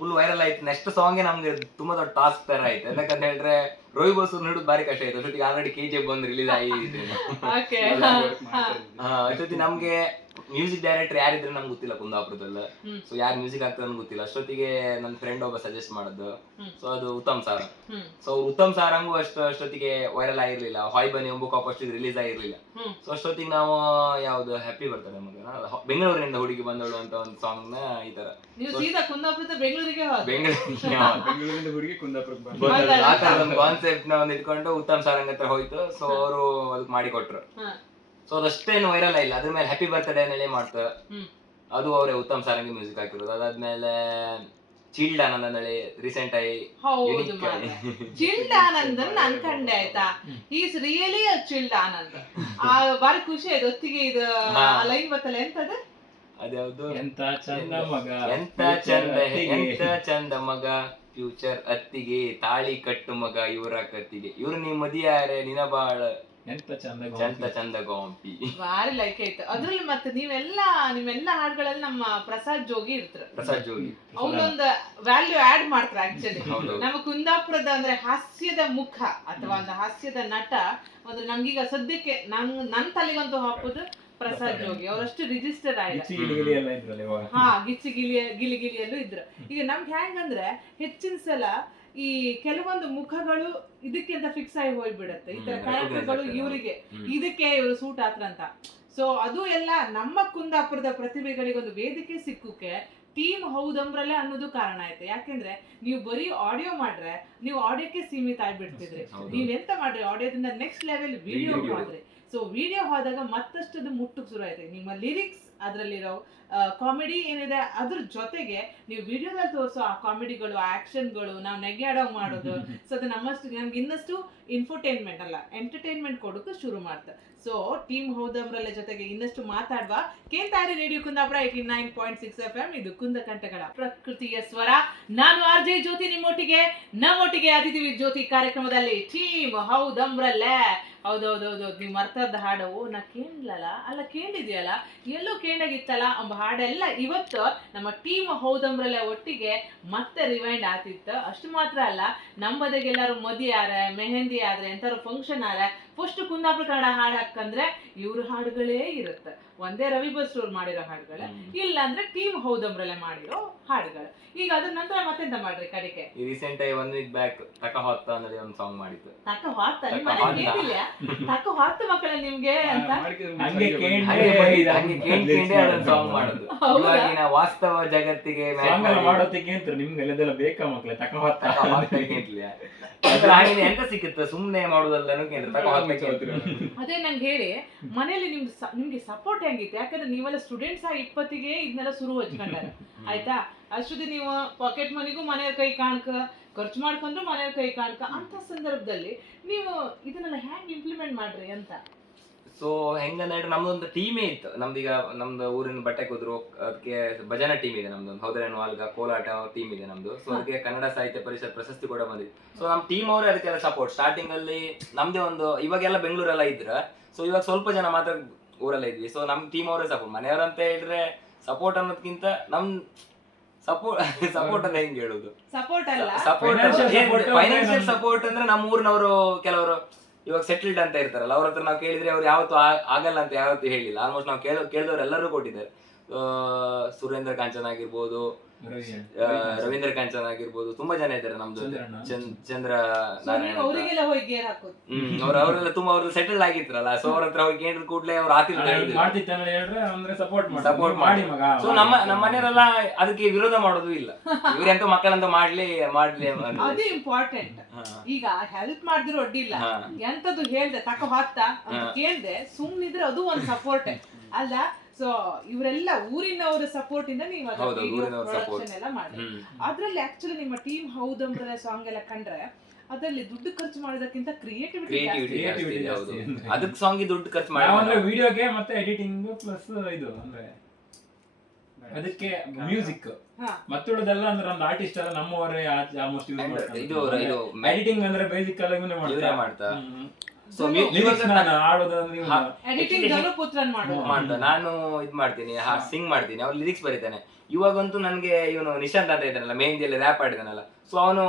ಫುಲ್ ವೈರಲ್ ಆಯ್ತು. ನೆಕ್ಸ್ಟ್ ಸಾಂಗ್ ನಮ್ಗೆ ತುಂಬಾ ದೊಡ್ಡ ಟಾಸ್ಕ್ ತರ ಆಯ್ತು. ಯಾಕಂತ ಹೇಳಿದ್ರೆ ರವಿ ಬಸೂರ್ ಹಿಡಿದು ಬಾರಿ ಕಷ್ಟ ಆಯ್ತು. ಅಷ್ಟೊತ್ತಿಗೆ ಆಲ್ರೆಡಿ KGF ಬಂದು ರಿಲೀಸ್ ಆಗಿದೆ. ಅಷ್ಟೊತ್ತಿಗೆ ನಮ್ಗೆ ಮ್ಯೂಸಿಕ್ ಡೈರೆಕ್ಟರ್ ಯಾರಿದ್ರೆ ನಮ್ಗೆ ಗೊತ್ತಿಲ್ಲ ಕುಂದಾಪುರದಲ್ಲ. ಸೊ ಯಾರು ಮ್ಯೂಸಿಕ್ ಆಗ್ತಾರೆ ಗೊತ್ತಿಲ್ಲ. ಅಷ್ಟೊತ್ತಿಗೆ ನನ್ನ ಫ್ರೆಂಡ್ ಒಬ್ಬ ಸಜೆಸ್ಟ್ ಮಾಡದ್ದು. ಸೊ ಅದು ಉತ್ತಮ್ ಸಾರಂಗ್. ಸೊ ಉತ್ತಮ್ ಸಾರಂಗು ಅಷ್ಟೊತ್ತಿಗೆ ವೈರಲ್ ಆಗಿರ್ಲಿಲ್ಲ. ಹಾಯ್ ಬನ್ನಿ ಎಂಬ ಕಾಪ್ ಅಷ್ಟು ರಿಲೀಸ್ ಆಗಿರ್ಲಿಲ್ಲ. ಸೊ ಅಷ್ಟೊತ್ತಿಗೆ ನಾವು ಯಾವ್ದು ಹ್ಯಾಪಿ ಬರ್ತದೆ ನಮಗೆ ಬೆಂಗಳೂರಿನಿಂದ ಹುಡುಗಿ ಬಂದವಳು ಅಂತ ಒಂದು ಸಾಂಗ್ ನ ಈ ತರ ಬೆಂಗಳೂರಿಂದ ಹುಡುಗಿ ಕುಂದಾಪುರಕ್ಕೆ ಆ ತರ ಒಂದು ಕಾನ್ಸೆಪ್ಟ್ ನ ಒಂದು ಇಟ್ಕೊಂಡು ಉತ್ತಮ್ ಸಾರಂಗ್ ಹತ್ರ ಹೋಯ್ತು. ಸೊ ಅವರು ಅದಕ್ಕೆ ಮಾಡಿ ಕೊಟ್ರು. ಸೊ ಅದಷ್ಟೇನು ವೈರಲ್ ಆಗಿಲ್ಲ. ಅದ್ರ ಮೇಲೆ ಹ್ಯಾಪಿ ಬರ್ತ್ಡೇ ಅನ್ನೇಳಿ ಮಾಡ್ತ ಅದು ಅವರೇ ಉತ್ತಮ್ ಸಾರಂಗಿ ಮ್ಯೂಸಿಕ್ ಹಾಕಿರೋದು. ಅದಾದ್ಮೇಲೆ ಚಿಲ್ಡ್ ಆನಂದ್ ಅನ್ನೇಳಿ ರೀಸೆಂಟ್ ಆಗಿ ಚಿಲ್ಡ್ ಆನಂದ್ ಅನ್ಕಂಡೆ ಆಯ್ತಾ. ಈಸ್ ರಿಯಲಿ ಚಿಲ್ಡ್ ಆನಂದ್ ಬಾರಿ ಖುಷಿ ಆಯ್ತು. ಹೊತ್ತಿಗೆ ಇದು ಲೈನ್ ಬತ್ತಲ್ಲ ಎಂತದ ಅದ್ಯಾವ್ದು ಎಂತ ಚಂದ ಮಗ ಎಂತ ಚಂದ ಮಗ ಫ್ಯೂಚರ್ ಅತ್ತಿಗೆ ತಾಳಿ ಕಟ್ಟು ಮಗ ಇವರ ಕತ್ತಿಗೆ ಇವ್ರು ನೀ ಮದಿಯಾರೆ ನಿನ ಬಾಳ ಎಂತ ಚಂದ ಗೋಂಪಿ ಬಾರಿ ಲೈಕ್ ಆಯ್ತು. ಅದ್ರಲ್ಲಿ ಮತ್ತೆ ನಿಮ್ಮೆಲ್ಲ ಹಾಡುಗಳಲ್ಲಿ ನಮ್ಮ ಪ್ರಸಾದ್ ಜೋಗಿ ಇರ್ತಾರೆ. ಪ್ರಸಾದ್ ಜೋಗಿ ಅವ್ರೊಂದು ವ್ಯಾಲ್ಯೂ ಆಡ್ ಮಾಡ್ತಾರೆ. ಆಕ್ಚುಲಿ ನಮ್ಮ ಕುಂದಾಪುರದ ಅಂದ್ರೆ ಹಾಸ್ಯದ ಮುಖ ಅಥವಾ ಒಂದು ಹಾಸ್ಯದ ನಟ ಅಂದ್ರೆ ನಮ್ಗೀಗ ಸದ್ಯಕ್ಕೆ ನನ್ ತಲೆಗಂತೂ ಹಾಕೋದು ಪ್ರಸಾದ್ ಜೋಗಿ. ಅವರಷ್ಟು ರಿಜಿಸ್ಟರ್ ಆಯ್ತು. ಗಿಚ್ಚಿ ಗಿಲಿಯಲ್ಲೂ ಇದ್ರು. ಈಗ ನಮ್ಗೆ ಹೆಂಗಂದ್ರೆ ಹೆಚ್ಚಿನ ಸಲ ಈ ಕೆಲವೊಂದು ಮುಖಗಳು ಇದಕ್ಕಿಂತ ಫಿಕ್ಸ್ ಆಗಿ ಹೋಗ್ಬಿಡತ್ತೆ. ಈ ತರ ಕ್ಯಾರೆಕ್ಟರ್ಗಳು ಇವರಿಗೆ ಇದಕ್ಕೆ ಇವರು ಸೂಟ್ ಆತ್ರಂತ. ಸೊ ಅದು ಎಲ್ಲ ನಮ್ಮ ಕುಂದಾಪುರದ ಪ್ರತಿಭೆಗಳಿಗೆ ಒಂದು ವೇದಿಕೆ ಸಿಕ್ಕುಕ್ಕೆ ಟೀಮ್ ಹೌದಂಬ್ರಲ್ಲೇ ಅನ್ನೋದು ಕಾರಣ ಆಯ್ತು. ಯಾಕೆಂದ್ರೆ ನೀವು ಬರೀ ಆಡಿಯೋ ಮಾಡ್ರೆ ನೀವು ಆಡಿಯೋಕ್ಕೆ ಸೀಮಿತ ಆಗ್ಬಿಡ್ತಿದ್ರಿ. ನೀವೆಂತ ಮಾಡ್ರಿ ಆಡಿಯೋದಿಂದ ನೆಕ್ಸ್ಟ್ ಲೆವೆಲ್ ವಿಡಿಯೋ ಹೋದ್ರಿ. ಸೊ ವಿಡಿಯೋ ಹೋದಾಗ ಮತ್ತಷ್ಟು ಅದು ಮುಟ್ಟಕ್ಕೆ ಶುರು ಆಯ್ತು. ನಿಮ್ಮ ಲಿರಿಕ್ಸ್ ಅದರಲ್ಲಿರೋ ಕಾಮಿಡಿ ಏನಿದೆ ಅದ್ರ ಜೊತೆಗೆ ನೀವು ವಿಡಿಯೋದಲ್ಲಿ ತೋರಿಸೋ ಆ ಕಾಮಿಡಿಗಳು ಆಕ್ಷನ್ಗಳು ನಾವು ನೆಗೆಯಾಡೋ ಮಾಡೋದು. ಸೊ ಅದು ನಮ್ಗೆ ಇನ್ನಷ್ಟು ಇನ್ಫೋಟೈನ್ಮೆಂಟ್ ಅಲ್ಲ ಎಂಟರ್ಟೈನ್ಮೆಂಟ್ ಕೊಡೋಕೆ ಶುರು ಮಾಡ್ತಾರೆ. ಸೊ ಟೀಮ್ ಹೌದಮ್ರಲ್ಲ ಜೊತೆಗೆ ಇನ್ನಷ್ಟು ಮಾತಾಡುವ ಕೇಂತಾರಿ ರೇಡಿಯೋ ಕುಂದಾಪುರ 89.6 FM. ಇದು ಕುಂದ ಕಂಠಗಳ ಪ್ರಕೃತಿಯ ಸ್ವರ. ನಾನು RJ ಜ್ಯೋತಿ ನಮ್ಮೊಟ್ಟಿಗೆ ಅತಿಥಿ ಜ್ಯೋತಿ ಕಾರ್ಯಕ್ರಮದಲ್ಲಿ ಟೀಮ್ ಹೌದಮ್ರಲ್ಲೇ. ಹೌದೌದೌದು ನೀವು ಮರ್ತದ ಹಾಡು ನಾ ಕೇಳಲ್ಲ ಅಲ್ಲ ಕೇಳಿದ್ಯಲ್ಲ ಎಲ್ಲೋ ಕೇಳಾಗಿತ್ತಲ್ಲ ಎಂಬ ಹಾಡೆಲ್ಲ ಇವತ್ತು ನಮ್ಮ ಟೀಮ್ ಹೌದಮ್ರಲ್ಲೇ ಒಟ್ಟಿಗೆ ಮತ್ತೆ ರಿವೈಂಡ್ ಆತಿತ್ತು. ಅಷ್ಟು ಮಾತ್ರ ಅಲ್ಲ, ನಮ್ಮದಕ್ಕೆ ಎಲ್ಲರೂ ಮದಿ ಆರೆ ಮೆಹಂದಿ ಆದ್ರೆ ಎಂತಾರು ಫಂಕ್ಷನ್ ಆದ್ರೆ ಫಸ್ಟ್ ಕುಂದಾಪುರ ಕನ್ನಡ ಹಾಡು ಹಾಕಂದ್ರೆ ಇವ್ರ ಹಾಡುಗಳೇ ಇರುತ್ತೆ. ಒಂದೇ ರವಿ ಬಸ್ರೂರ್ ಮಾಡಿರೋ ಹಾಡುಗಳೇ, ಇಲ್ಲ ಅಂದ್ರೆ ಟೀಮ್ ಹೌದಮ್ರಲ್ಲೇ ಮಾಡಿರೋ ಹಾಡುಗಳು. ಈಗ ಅದ್ರ ನಂತರ ಮತ್ತೆಂತ ಮಾಡ್ರಿ ಕಡೆಗೆ ರೀಸೆಂಟ್ ಆಗಿ 1 week ಬ್ಯಾಕ್ ತಕ ಹೊತ್ತ ಅನ್ನೋದು ಒಂದು ಸಾಂಗ್ ಮಾಡಿತ್ತು. ತಕ ಹೊತ್ತ ತಕ ಹೊತ್ತ ಮಕ್ಕಳ ನಿಮ್ಗೆ ಅಂತ ಸಾಂಗ್ ಮಾಡುದು ಇವಾಗಿನ ವಾಸ್ತವ ಜಗತ್ತಿಗೆ ಮಾಡೋದಕ್ಕೆ ಅಂತ ನಿಮ್ಗೆಲ್ಲ ಬೇಕಾ ಮಕ್ಕಳೇ ತಕ ಹೊತ್ತ ಎಂತ ಸಿಕ್ಕುತ್ತೆ ಸುಮ್ನೆ ಮಾಡುದಲ್ಲ. ಅದೇ ನಂಗೆ ಹೇಳಿ ಮನೇಲಿ ನಿಮ್ಗೆ ಸಪೋರ್ಟ್ ಹೆಂಗಿತ್ತು? ಯಾಕಂದ್ರೆ ನೀವೆಲ್ಲ ಸ್ಟೂಡೆಂಟ್ಸ್ 20ಗೆ ಇದನ್ನೆಲ್ಲ ಶುರು ಹಚ್ಕೊಂಡಾರ ಆಯ್ತಾ. ಅಷ್ಟೊತ್ತಿಗೆ ನೀವು ಪಾಕೆಟ್ ಮನಿಗೂ ಮನೆಯವ್ರ ಕೈ ಕಾಣ್ಕ, ಖರ್ಚು ಮಾಡ್ಕೊಂಡ್ರು ಮನೆಯವ್ರ ಕೈ ಕಾಣ್ಕ. ಅಂತ ಸಂದರ್ಭದಲ್ಲಿ ನೀವು ಇದನ್ನೆಲ್ಲ ಹ್ಯಾಂಗ್ ಇಂಪ್ಲಿಮೆಂಟ್ ಮಾಡ್ರಿ ಅಂತ? ಸೊ ಹೆಂಗಂದ್ರೆ ನಮ್ದೊಂದು ಟೀಮೇ ಇತ್ತು. ನಮ್ದು ಊರಿನ ಬಟ್ಟೆ ಕುದ್ರು ಅದಕ್ಕೆ ಭಜನಾ ಟೀಮ್ ಇದೆ ನಮ್ದು. ಹೌದರೇನು ವಾಲ್ಗ ಕೋಲಾಟ ಟೀಮ್ ಇದೆ ನಮ್ದು. ಸೊ ಅದಕ್ಕೆ ಕನ್ನಡ ಸಾಹಿತ್ಯ ಪರಿಷತ್ ಪ್ರಶಸ್ತಿ ಕೂಡ ಬಂದಿದೆ. ಸೊ ನಮ್ ಟೀಮ್ ಅವರೇ ಅದಕ್ಕೆಲ್ಲ ಸಪೋರ್ಟ್. ಸ್ಟಾರ್ಟಿಂಗ್ ಅಲ್ಲಿ ನಮ್ದೇ ಒಂದು ಇವಾಗೆಲ್ಲ ಬೆಂಗಳೂರೆಲ್ಲ ಇದ್ರ. ಸೊ ಇವಾಗ ಸ್ವಲ್ಪ ಜನ ಮಾತ್ರ ಊರೆಲ್ಲ ಇದ್ವಿ. ಸೊ ನಮ್ ಟೀಮ್ ಅವರೇ ಸಪೋರ್ಟ್. ಮನೆಯವ್ರಂತ ಹೇಳಿದ್ರೆ ಸಪೋರ್ಟ್ ಅನ್ನೋದಕ್ಕಿಂತ ನಮ್ ಸಪೋರ್ಟ್ ಅಂತ ಹೆಂಗ್ ಹೇಳುದು, ಸಪೋರ್ಟ್ ಫೈನಾನ್ಷಿಯಲ್ ಸಪೋರ್ಟ್ ಅಂದ್ರೆ ನಮ್ಮ ಊರಿನವರು ಕೆಲವರು ಇವಾಗ ಸೆಟಲ್ಡ್ ಅಂತ ಇರ್ತಾರಲ್ಲ ಅವ್ರ ಹತ್ರ ನಾವು ಕೇಳಿದ್ರೆ ಅವ್ರು ಯಾವತ್ತೂ ಆಗಲ್ಲ ಅಂತ ಯಾವತ್ತೂ ಹೇಳಿಲ್ಲ. ಆಲ್ಮೋಸ್ಟ್ ನಾವು ಕೇಳಿದವ್ರು ಎಲ್ಲರೂ ಕೊಟ್ಟಿದ್ದಾರೆ. ಸುರೇಂದ್ರ ಕಾಂಚನ್ ಆಗಿರ್ಬೋದು, ರವೀಂದ್ರ ಕಾಂಚನ್ ಆಗಿರ್ಬೋದು, ತುಂಬಾ ಜನ ಇದ್ದಾರೆ ನಮ್ದು. ಚಂದ್ರ ನಾರಾಯಣ ಅವರೆಲ್ಲ ತುಂಬಾ ಅವ್ರು ಸೆಟಲ್ ಆಗಿದ್ರಲ್ಲ. ಸೊ ಅವ್ರ ಹತ್ರ ಹೋಗಿ ಕೇಳಿದ ಕೂಡಲೇ ಅವ್ರು ಸಪೋರ್ಟ್ ಮಾಡಿ. ಸೊ ನಮ್ಮ ಮನೆಯವರೆಲ್ಲ ಅದಕ್ಕೆ ವಿರೋಧ ಮಾಡೋದು ಇಲ್ಲ. ಇವ್ರೆಂತ ಮಕ್ಕಳಂತ ಮಾಡ್ಲಿ ಅದು ಇಂಪಾರ್ಟೆಂಟ್. ಈಗ ಹೆಲ್ಪ್ ಮಾಡಿದ್ರು ಅಡ್ಡಿಲ್ಲ, ಎಂತದ್ದು ಹೇಳ್ದೆ ತಕ ಹೊತ್ತ ಅಂತ ಕೇಳ್ದೆ ಸುಮ್ನಿದ್ರೆ ಅದು ಒಂದು ಸಪೋರ್ಟ್ ಅಲ್ಲ. ಸೊ ಇವರೆಲ್ಲ ಊರಿನವರ ಸಪೋರ್ಟ್ ಇಂದ ನೀವು ಹೌದು, ಊರಿನವ್ರ support. ಪ್ರೊಡಕ್ಷನ್ ಎಲ್ಲ ಮಾಡಿ. ಅದ್ರಲ್ಲಿ ಆಕ್ಚುಲಿ ನಿಮ್ಮ ಟೀಮ್ ಹೌದಂಬ್ರಲೆ ಸಾಂಗ್ ಎಲ್ಲ ಕಂಡ್ರೆ ಅದ್ರಲ್ಲಿ ದುಡ್ಡು ಖರ್ಚು ಮಾಡೋದಕ್ಕಿಂತ ಕ್ರಿಯೇಟಿವಿಟಿ ಕ್ರಿಯೇಟಿವಿಟಿ ಹೌದು. ಅದಕ್ಕೆ ಸಾಂಗ್ ದುಡ್ಡು ಖರ್ಚು ಮಾಡಿ ಅಂದ್ರೆ ವಿಡಿಯೋಗೆ ಮತ್ತೆ ಎಡಿಟಿಂಗ್ ಪ್ಲಸ್ ಇದು ಅಂದ್ರೆ ಅದಕ್ಕೆ ಮ್ಯೂಸಿಕ್ ಮತ್ತುಳದೆಲ್ಲ ಅಂದ್ರೆ ಒಂದು ಆರ್ಟಿಸ್ಟ್ ಎಲ್ಲ ನಮ್ಮವರೇ ಆಲ್ಮೋಸ್ಟ್ ಯೂಸ್ ಮಾಡ್ತಾರೆ. ಇದು ಎಡಿಟಿಂಗ್ ಅಂದ್ರೆ ಬೇಸಿಕ್ ಎಲ್ಲ ಇವನೇ ಇವರೇ ಮಾಡ್ತಾರೆ. ಮಾಡ್ತಾ. ಸೊ ಎಡಿಟಿಂಗ್ ಧನುಪುತ್ರನ್ ಮಾಡ್ತಾ ನಾನು ಇದ್ ಮಾಡ್ತೀನಿ, ಸಿಂಗ್ ಮಾಡ್ತೀನಿ, ಅವ್ರು ಲಿರಿಕ್ಸ್ ಬರೀತಾನೆ. ಇವಾಗಂತೂ ನನ್ಗೆ ಇವನು ನಿಶಾಂತ್ ಅಂತ ಇದ್ದಾನಲ್ಲ, ಮೆಹಂದಿಯಲ್ಲಿ ರ್ಯಾಪ್ ಆಡಿದಾನಲ್ಲ, ಸೊ ಅವನು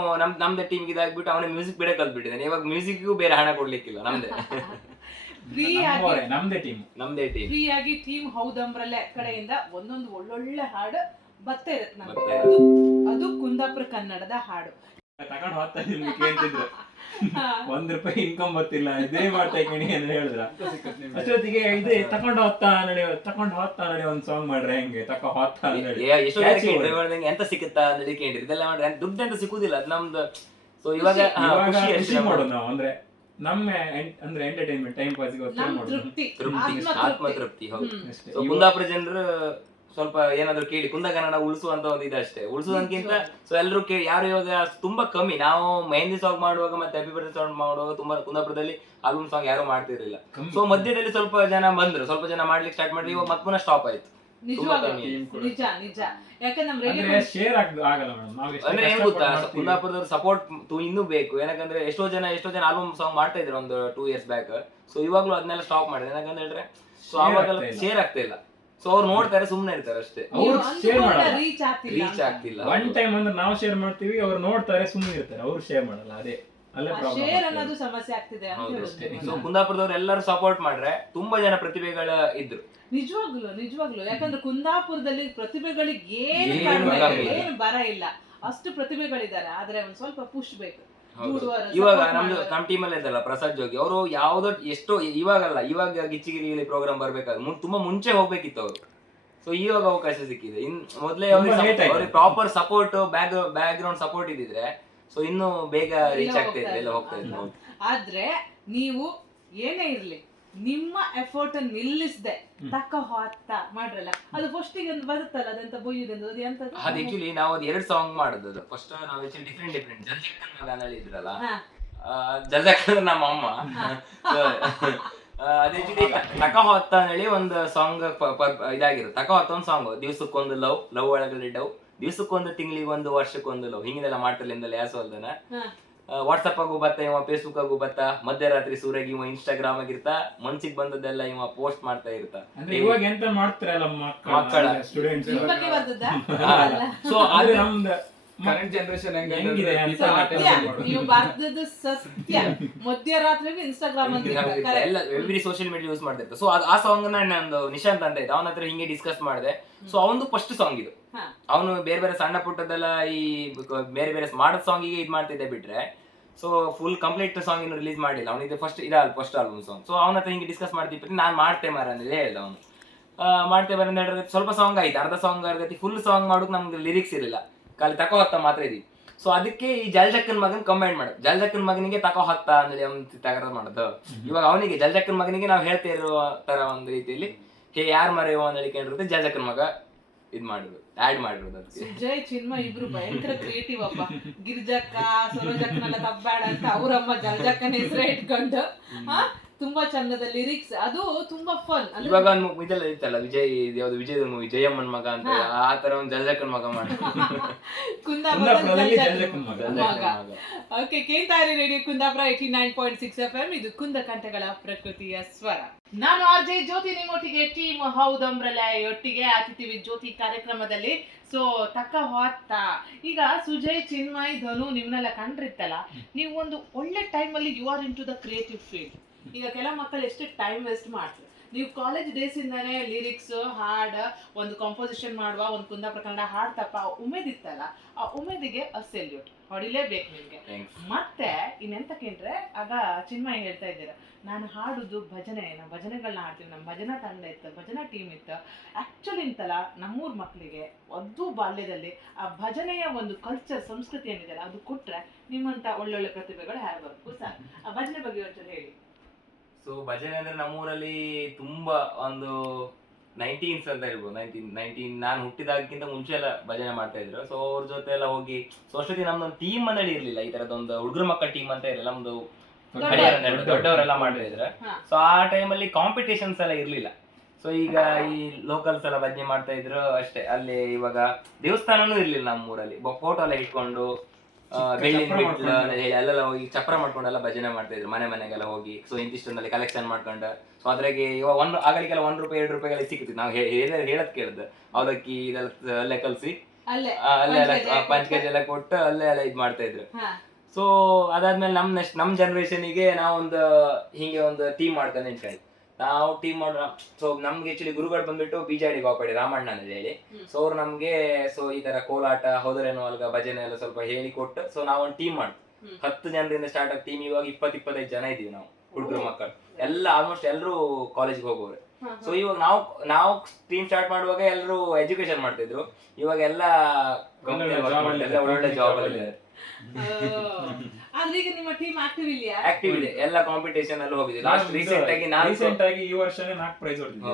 ನಮ್ದೇ ಟೀಮ್ಗೆ ಇದಾಗ್ಬಿಟ್ಟು ಅವನೇ ಮ್ಯೂಸಿಕ್ ಬೇರೆ ಕಲ್ತ್ಬಿಟ್ಟಿದ್ದಾನೆ. ಇವಾಗ ಮ್ಯೂಸಿಕ್ಗೂ ಬೇರೆ ಹಣ ಕೊಡ್ಲಿಕ್ಕಿಲ್ಲ, ನಮ್ದೇ ನಮ್ದೇ ಟೀಮ್ ಫ್ರೀ ಆಗಿ ಟೀಮ್ ಹೌದಂಬ್ರಲೆ ಕಡೆಯಿಂದ ಒಂದೊಂದು ಒಳ್ಳೊಳ್ಳೆ ಹಾಡು ಬರ್ತಾ ಇರುತ್ತೆ ನಮ್ಗೆ. ಅದು ಕುಂದಾಪುರ ಕನ್ನಡದ ಹಾಡು. ತಗೊಂಡು ಹೋಗ್ತಾ ನಿಮ್ಗೆ ಕೇಳ್ತಿದ್ರು ₹1 ಇನ್ಕಮ್ ಬರ್ತಿಲ್ಲ, ಇದೇ ಮಾಡ್ತಾ ಇದ್ದೀನಿ ಅಂತ ಹೇಳಿದ್ರ. ಅಷ್ಟೊತ್ತಿಗೆ ಇದೆ ತಗೊಂಡು ಹೋಗ್ತಾ ನಡಿ ಒಂದ್ ಸಾಂಗ್ ಮಾಡ್ರೆ ಹೆಂಗೆ ತಕ ಹೋಗ್ತಾ ಎಂತ ಸಿಕ್ಕುತ್ತಾ ಅಂತ ಕೇಳಿರಿ. ಇದೆಲ್ಲ ಮಾಡ್ರೆ ದುಡ್ಡು ಅಂತ ಸಿಕ್ಕುದಿಲ್ಲ, ಅದು ನಮ್ದು. ಸೊ ಇವಾಗ ಖುಷಿ ಮಾಡೋದು ನಾವು, ಅಂದ್ರೆ ನಮ್ಮ ಅಂದ್ರೆ ಎಂಟರ್ಟೈನ್ಮೆಂಟ್ ಟೈಮ್ ಪಾಸ್ಗೆ ಆತ್ಮ ತೃಪ್ತಿ. ಹೌದು. ಸೊ ಕುಂದಾಪುರ ಜನರು ಸ್ವಲ್ಪ ಏನಾದ್ರು ಕೇಳಿ ಕುಂದ ಕನ್ನಡ ಉಳಿಸುವಂತ ಒಂದು ಇದಷ್ಟೇ. ಉಳಿಸುವುದಕ್ಕಿಂತ ಸೊ ಎಲ್ಲರೂ ಕೇಳಿ, ಯಾರು ಇವಾಗ ತುಂಬಾ ಕಮ್ಮಿ. ನಾವು ಮೆಹಂದಿ ಸಾಂಗ್ ಮಾಡುವಾಗ ಮತ್ತೆ ಹ್ಯಾಪಿ ಬರ್ತ್ಡೇ ಸಾಂಗ್ ಮಾಡುವಾಗ ತುಂಬಾ ಕುಂದಾಪುರದಲ್ಲಿ ಆಲ್ಬಮ್ ಸಾಂಗ್ ಯಾರು ಮಾಡ್ತಿರ್ಲಿಲ್ಲ. ಸೊ ಮಧ್ಯದಲ್ಲಿ ಸ್ವಲ್ಪ ಜನ ಬಂದ್ರು, ಸ್ವಲ್ಪ ಜನ ಮಾಡ್ಲಿಕ್ಕೆ ಸ್ಟಾರ್ಟ್ ಮಾಡಿದ್ರು, ಇವಾಗ ಮತ್ತೆ ಪುನಃ ಸ್ಟಾಪ್ ಆಯ್ತು. ನಿಜ ಯಾಕಂದ್ರೆ ಶೇರ್ ಆಗಲ್ಲ ಮೇಡಮ್. ಅಂದ್ರೆ ಏನ್ ಗೊತ್ತಾ, ಕುಂದಾಪುರದವ್ರ ಸಪೋರ್ಟ್ ಇನ್ನೂ ಬೇಕು. ಏನಕ್ಕಂದ್ರೆ ಎಷ್ಟೋ ಜನ ಆಲ್ಬಮ್ ಸಾಂಗ್ ಮಾಡ್ತಾ ಇದ್ರು ಒಂದು 2 years ಬ್ಯಾಕ್. ಸೊ ಇವಾಗ್ಲೂ ಅದನ್ನೆಲ್ಲ ಸ್ಟಾಪ್ ಮಾಡಿದ್ರೆ, ಯಾಕಂದ್ರೆ ಹೇಳಿದ್ರೆ ಸೊ ಅವಾಗೆಲ್ಲ ಶೇರ್ ಆಗ್ತಾ ಇಲ್ಲ. ಸೊ ಅವ್ರು ನೋಡ್ತಾರೆ, ಸುಮ್ನೆ ಇರ್ತಾರೆ ಅಷ್ಟೇ, ರೀಚ್ ಆಗ್ತಿಲ್ಲ. ಒನ್ ಟೈಮ್ ಅಂದ್ರೆ ನಾವು ಶೇರ್ ಮಾಡ್ತೀವಿ, ಅವ್ರು ನೋಡ್ತಾರೆ, ಸುಮ್ಮನೆ ಇರ್ತಾರೆ, ಅವ್ರು ಶೇರ್ ಮಾಡಲ್ಲ. ಅದೇ ಅಲ್ಲೇ ಪ್ರಾಬ್ಲಮ್, ಸಮಸ್ಯೆ ಆಗ್ತಿದೆ. ಸೊ ಕುಂದಾಪುರದವ್ರು ಎಲ್ಲರೂ ಸಪೋರ್ಟ್ ಮಾಡ್ರೆ ತುಂಬಾ ಜನ ಪ್ರತಿಭೆಗಳ ಇದ್ರು. ನಿಜವಾಗ್ಲು ಯಾಕಂದ್ರೆ ಕುಂದಾಪುರದಲ್ಲಿ ಪ್ರತಿಭೆಗಳಿಗೆ ಏನು ಬರ ಇಲ್ಲ, ಅಷ್ಟು ಪ್ರತಿಭೆಗಳಿದ್ದಾರೆ. ಆದ್ರೆ ಒಂದ್ ಸ್ವಲ್ಪ ಪುಷ್ ಬೇಕು. ಇವಾಗ ನಮ್ ಟೀಮ್ ಅಲ್ಲಿ ಇದ್ದಲ್ಲ ಪ್ರಸಾದ್ ಜೋಗಿ, ಅವರು ಯಾವ್ದೋ ಎಷ್ಟೋ ಇವಾಗ ಗಿಚ್ಚಿಗಿರಿ ಪ್ರೋಗ್ರಾಮ್ ಬರ್ಬೇಕಾದ್ರೆ ತುಂಬಾ ಮುಂಚೆ ಹೋಗ್ಬೇಕಿತ್ತು ಅವರು. ಸೊ ಇವಾಗ ಅವಕಾಶ ಸಿಕ್ಕಿದೆ. ಮೊದ್ಲೇ ಅವ್ರಿಗೆ proper support back ground support ಇದ್ದಿದ್ರೆ ಸೊ ಇನ್ನು ಬೇಗ ರೀಚ್ ಆಗ್ತಾ ಇದ್ರೆ, ಎಲ್ಲ ಹೋಗ್ತಾ ಇದ್ರು. ಆದ್ರೆ ನೀವು ಏನೇ ಇರ್ಲಿ, ನಿಮ್ಮ ಎಫರ್ಟ್ ನಿಲ್ಲಿಸದೆ ತಕ್ಕ ಹೊತ್ತ ಮಾಡ್ರಲ್ಲ, ಅದು ಫಸ್ಟ್ ಗೆ ಬರುತ್ತಲ್ಲ, ಅದಂತ ಬೊಯ್ಯುದು ಎಂತ. ಅದು ಆಕ್ಚುಲಿ ನಾವು ಅದು 2 ಸಾಂಗ್ ಮಾಡೋದು. ಫಸ್ಟ್ ನಾವು ಡಿಫ್ರೆಂಟ್ ಜಲ್ಜಕ್ಕನ್ ಮಗ ಇದ್ರಲ್ಲ, ಜಲ್ಜಕ್ಕನ್ ನಮ್ಮ ಅಮ್ಮ. ಅದೇ ತಕ ಹೊತ್ತ ಹೇಳಿ ಒಂದು ಸಾಂಗ್ ಇದಾಗಿರುತ್ತೆ. ತಕ ಹೊತ್ತ ಒಂದು ಸಾಂಗ್, ದಿವ್ಸಕ್ಕೊಂದು ಲವ್ ಒಳಗಡೆ ಡವ್, ದಿವ್ಸಕ್ಕೊಂದು ತಿಂಗಳಿಗೆ ಒಂದು ವರ್ಷಕ್ಕೊಂದು ಲವ್, ಹಿಂಗೆಲ್ಲ ಮಾಡ್ತಿರ್ಲಿಂದಲ್ಲ ಯಾಸೋಲ್ದನ. ವಾಟ್ಸಪ್ ಆಗು ಬತ್ತ, ಇವ ಫೇಸ್ಬುಕ್ ಆಗು ಬತ್ತ, ಮಧ್ಯರಾತ್ರಿ ಸೂರ್ಯಾಗಿ ಇವ ಇನ್ಸ್ಟಾಗ್ರಾಮ್ ಆಗಿರ್ತಾ, ಮನ್ಸಿಗೆ ಬಂದದ್ದೆಲ್ಲ ಇವ ಪೋಸ್ಟ್ ಮಾಡ್ತಾ ಇರ್ತಾ. ಇವಾಗ ಎಂತ ಮಾಡ್ತಾರಲ್ಲ ಮಕ್ಕಳ ಸ್ಟೂಡೆಂಟ್ಸ್. ಸೊ ಅದು ನಮ್ದು ಕರೆಂಟ್ ಜನರೇಷನ್ ಹೆಂಗಿದೆ ನೀವು ಬರ್ದದ್ದು ಸತ್ಯ. ಮಧ್ಯರಾತ್ರಿ ಇನ್ಸ್ಟಾಗ್ರಾಮ್ ಎಲ್ಲ ಎವ್ರಿ ಸೋಷಿಯಲ್ ಮೀಡಿಯಾ ಯೂಸ್ ಮಾಡ್ತಿರ್ತಾರೆ. ಸೊ ಆ ಸಾಂಗ್ ನಂದು ನಿಶಾಂತ್ ಅಂತ ಇದ್ದ, ಅವನ ಹತ್ರ ಹಿಂಗೆ ಡಿಸ್ಕಸ್ ಮಾಡಿದೆ. ಸೊ ಅವನು ಫಸ್ಟ್ ಸಾಂಗ್ ಇದು. ಅವನು ಬೇರೆ ಬೇರೆ ಸಣ್ಣ ಪುಟ್ಟದೆಲ್ಲ ಈ ಬೇರೆ ಬೇರೆ ಮಾಡೋ ಸಾಂಗಿಗೆ ಇದ್ ಮಾಡ್ತಿದ್ದೆ ಬಿಟ್ರೆ, ಸೊ ಫುಲ್ ಕಂಪ್ಲೀಟ್ ಸಾಂಗ್ ಇನ್ನು ರಿಲೀಸ್ ಮಾಡಿಲ್ಲ. ಅವನಿಗೆ ಫಸ್ಟ್ ಆಲ್ಬಮ್ ಸಾಂಗ್. ಸೊ ಅವನ ಹತ್ರ ಹಿಂಗೆ ಡಿಸ್ಕಸ್ ಮಾಡ್ತಿದ್ದೆ, ನಾನು ಮಾಡ್ತೇ ಮಾರ ಅಂದ್ರೆ ಹೇಳ್ದ ಅವನು. ಮಾಡ್ತೇ ಬರ ಹೇಳಿದ್ರೆ ಸ್ವಲ್ಪ ಸಾಂಗ್ ಆಯ್ತು, ಅರ್ಧ ಸಾಂಗ್ ಆಗತಿ. ಫುಲ್ ಸಾಂಗ್ ಮಾಡೋಕೆ ನಮ್ಗೆ ಲಿರಿಕ್ಸ್ ಇರಲಿಲ್ಲ, ಖಾಲಿ ತಕೋ ಹೊತ್ತ ಮಾತ್ರ ಇದೀವಿ. ಸೊ ಅದಕ್ಕೆ ಈ ಜಲ್ಜಕ್ಕನ್ ಮಗನ್ ಕಂಬೈನ್ ಮಾಡೋದು. ಜಲ್ಜಕ್ಕನ್ ಮಗನಿಗೆ ತಕೋ ಹೊತ್ತ ಅಂದ್ರೆ ಅವ್ನು ತಗರ ಮಾಡೋದು. ಇವಾಗ ಅವನಿಗೆ ಜಲ್ಜಕ್ಕನ್ ಮಗನಿಗೆ ನಾವು ಹೇಳ್ತಾ ಇರುವ ತರ ಒಂದು ರೀತಿಯಲ್ಲಿ ಯಾರು ಮರೆಯುವ ಅಂತ ಹೇಳಿಕೊಂಡಿರುತ್ತೆ, ಜಲ್ಜಕ್ಕನ್ ಮಗ ಇದ್ ಮಾಡಿರೋದು, ಆಡ್ ಮಾಡಿರೋದು. ಅದಕ್ಕೆ ಸುಜಯ್ ಚಿನ್ಮಯ್ ಇಬ್ರು ಭಯಂಕರ ಕ್ರಿಯೇಟಿವ್ ಅಪ್ಪ. ಗಿರ್ಜಕ್ಕ ಸರೋಜಕ್ಕನೆಲ್ಲ ತಬ್ಬ್ಯಾಡ ಅಂತ ಅವ್ರಮ್ಮ ಜಲ್ಜಕ್ಕನ ಹೆಸರೇ ಇಟ್ಕೊಂಡು ತುಂಬಾ ಚಂದದ ಲಿರಿಕ್ಸ್, ಅದು ತುಂಬಾ ಫನ್. ಇವಾಗ ಇದೆಲ್ಲ ಇತ್ತಲ್ಲ ವಿಜಯ್ ಮೂವಿ ಜಯಮ್ಮನ್ ಮಗ ಅಂತ, ಆ ತರ ಒಂದು ಜಲ್ಜಕ್ಕನ್ ಮಗ ಮಾಡಿ ಓಕೆ. ಕೇಳ್ತಾರೆ ರೇಡಿಯೋ ಕುಂದಾಪುರ 89.6 FM. ಇದು ಕುಂದ ಕಂಠಗಳ ಪ್ರಕೃತಿಯ ಸ್ವರ. ನಾನು RJ ಜ್ಯೋತಿ, ನಿಮ್ಮೊಟ್ಟಿಗೆ ಟೀಮ್ ಹೌದಂಬ್ರಲೆ ಒಟ್ಟಿಗೆ ಅತಿಥಿ ಜ್ಯೋತಿ ಕಾರ್ಯಕ್ರಮದಲ್ಲಿ. ಸೊ ತಕ್ಕ ಹೊತ್ತ ಈಗ ಸುಜಯ್ ಚಿನ್ಮಯ್ ಧನು ನಿಮ್ನೆಲ್ಲ ಕಂಡ್ರಿತ್ತಲ್ಲ, ನೀವು ಒಂದು ಒಳ್ಳೆ ಟೈಮಲ್ಲಿ you are into the creative field. ಈಗ ಕೆಲ ಮಕ್ಕಳು ಎಷ್ಟು ಟೈಮ್ ವೇಸ್ಟ್ ಮಾಡ್ತಾರೆ. ನೀವು ಕಾಲೇಜ್ ಡೇಸ್ ಇಂದಾನೆ ಲಿರಿಕ್ಸ್, ಹಾಡ್, ಒಂದು ಕಂಪೋಸಿಷನ್ ಮಾಡುವ, ಒಂದು ಕುಂದಾಪುರ ಕನ್ನಡ ಹಾಡ್ತಪ್ಪ ಉಮೇದಿತ್ತಲ್ಲ, ಆ ಉಮೇದಿಗೆ ಸೆಲ್ಯೂಟ್ ಹೊಡಿಲೇಬೇಕು ನಿಮ್ಗೆ. ಮತ್ತೆ ಇನ್ನೆಂತಕ್ಕೇಂದ್ರೆ, ಆಗ ಚಿನ್ಮಯ್ ಹೇಳ್ತಾ ಇದ್ದೀರ, ನಾನು ಹಾಡುದು ಭಜನೆಗಳನ್ನ ಹಾಡ್ತೀವಿ, ನಮ್ಮ ಭಜನಾ ತಂಡ ಇತ್ತು, ಭಜನಾ ಟೀಮ್ ಇತ್ತು. ಆಕ್ಚುಲಿ ಇಂತಲ್ಲ ನಮ್ಮೂರ್ ಮಕ್ಕಳಿಗೆ ಅದು ಬಾಲ್ಯದಲ್ಲಿ ಆ ಭಜನೆಯ ಒಂದು ಕಲ್ಚರ್, ಸಂಸ್ಕೃತಿ ಏನಿದೆಯಲ್ಲ, ಅದು ಕೊಟ್ರೆ ನಿಮ್ಮಂತ ಒಳ್ಳೊಳ್ಳೆ ಪ್ರತಿಭೆಗಳು ಯಾರು ಬರ್ಬೋದು ಸರ್. ಆ ಭಜನೆ ಬಗ್ಗೆ ಒಂಚೂರು ಹೇಳಿ. ಸೊ ಭಜನೆ ಅಂದ್ರೆ ನಮ್ಮೂರಲ್ಲಿ ತುಂಬಾ ಒಂದು 19s ಅಂತ ಹೇಳ್ಬೋದು. 19 ನಾನು ಹುಟ್ಟಿದಾಗಿಂತ ಮುಂಚೆ ಎಲ್ಲ ಭಜನೆ ಮಾಡ್ತಾ ಇದ್ರು. ಸೊ ಅವ್ರ ಜೊತೆ ಎಲ್ಲ ಹೋಗಿ, ಸೊ ಅಷ್ಟೊತ್ತಿ ನಮ್ದೊಂದು ಟೀಮ್ ಅನ್ನೋದು ಇರ್ಲಿಲ್ಲ, ಈ ತರದೊಂದು ಹುಡುಗರ ಮಕ್ಕಳ ಟೀಮ್ ಅಂತ ಇರಲಿಲ್ಲ, ನಮ್ದು ದೊಡ್ಡವರೆಲ್ಲ ಮಾಡ್ತಾ ಇದ್ರೆ. ಸೊ ಆ ಟೈಮಲ್ಲಿ ಕಾಂಪಿಟೇಷನ್ಸ್ ಎಲ್ಲ ಇರ್ಲಿಲ್ಲ. ಸೊ ಈಗ ಈ ಲೋಕಲ್ಸ್ ಎಲ್ಲ ಭಜನೆ ಮಾಡ್ತಾ ಇದ್ರು ಅಷ್ಟೇ. ಅಲ್ಲಿ ಇವಾಗ ದೇವಸ್ಥಾನನೂ ಇರ್ಲಿಲ್ಲ ನಮ್ಮೂರಲ್ಲಿ. ಫೋಟೋ ಎಲ್ಲ ಇಟ್ಕೊಂಡು ಬೆಳ್ಳಿನ ಬಿಟ್ಲು ಅಲ್ಲೆಲ್ಲ ಹೋಗಿ ಚಪ್ರ ಮಾಡ್ಕೊಂಡೆಲ್ಲ ಭಜನೆ ಮಾಡ್ತಾ ಇದ್ರು, ಮನೆ ಮನೆಗೆಲ್ಲ ಹೋಗಿ. ಸೊ ಇಂತಿಷ್ಟೊಂದಲ್ಲಿ ಕಲೆಕ್ಷನ್ ಮಾಡ್ಕೊಂಡು, ಸೊ ಅದ್ರಾಗೆ ಇವಾಗ ಆಗಲಿಗೆಲ್ಲ ₹1 ₹2 ಸಿಕ್ಕಿತ್ತು. ನಾವು ಹೇಳದ್ ಕೇಳ್ದೆ, ಅವಲಕ್ಕಿ ಇದೆಲ್ಲ ಅಲ್ಲೇ ಕಲ್ಸಿ ಅಲ್ಲೇ ಪಂಚಕಜ್ ಎಲ್ಲ ಕೊಟ್ಟು ಅಲ್ಲೇ ಎಲ್ಲ ಇದ್ ಮಾಡ್ತಾ ಇದ್ರು. ಸೊ ಅದಾದ್ಮೇಲೆ ನಮ್ ಜನರೇಷನ್ಗೆ ನಾವೊಂದು ಹಿಂಗೆ ಒಂದು ಟೀಮ್ ಮಾಡ್ಕೊಂಡು ನಿಂತ್ಕೊಂಡು ನಾವು ಟೀಮ್ ಮಾಡೋಣ. ಸೊ ನಮ್ಗೆ ಆಕ್ಚುಲಿ ಗುರುಗಳು ಬಂದ್ಬಿಟ್ಟು ಬಿಜಾಡಿ ಗೋಪಾಡಿ ರಾಮಣ್ಣ ಅಂತ ಹೇಳಿ. ಸೊ ಅವ್ರು ನಮ್ಗೆ ಸೊ ಈ ತರ ಕೋಲಾಟ ಹೋದರೇನೋ ಅಲ್ಗ ಭಜನೆ ಎಲ್ಲ ಸ್ವಲ್ಪ ಹೇಳಿ ಕೊಟ್ಟು, ಸೊ ನಾವೊಂದು ಟೀಮ್ ಮಾಡ್ತೀವಿ. 10 ಜನರಿಂದ ಸ್ಟಾರ್ಟ್ ಆಗಿ ಟೀಮ್ ಇವಾಗ 20-25 ಜನ ಇದೀವಿ ನಾವು, ಹುಡುಗರು ಮಕ್ಕಳು ಎಲ್ಲ ಆಲ್ಮೋಸ್ಟ್ ಎಲ್ಲರೂ ಕಾಲೇಜ್ಗೆ ಹೋಗೋರು. ಸೊ ಇವಾಗ ನಾವು ಟೀಮ್ ಸ್ಟಾರ್ಟ್ ಮಾಡುವಾಗ ಎಲ್ಲರೂ ಎಜುಕೇಶನ್ ಮಾಡ್ತಿದ್ರು, ಇವಾಗ ಎಲ್ಲ ಒಳ್ಳೆ ಜಾಬ್ ಅಲ್ಲಿ. ಆದ್ರೆ ಈಗ ನಿಮ್ಮ ಟೀಮ್ ಆಕ್ಟಿವ್ ಇಲ್ಲ, ಆಕ್ಟಿವ್ ಇದೆ, ಎಲ್ಲ ಕಾಂಪಿಟೇಷನ್ ಅಲ್ಲಿ ಹೋಗಿದೆ. ಲಾಸ್ಟ್ ರೀಸೆಂಟ್ ಆಗಿ ಈ ವರ್ಷನೇ 4 ಪ್ರೈಸ್ ಹೊಡೆದಿದ್ದೆ.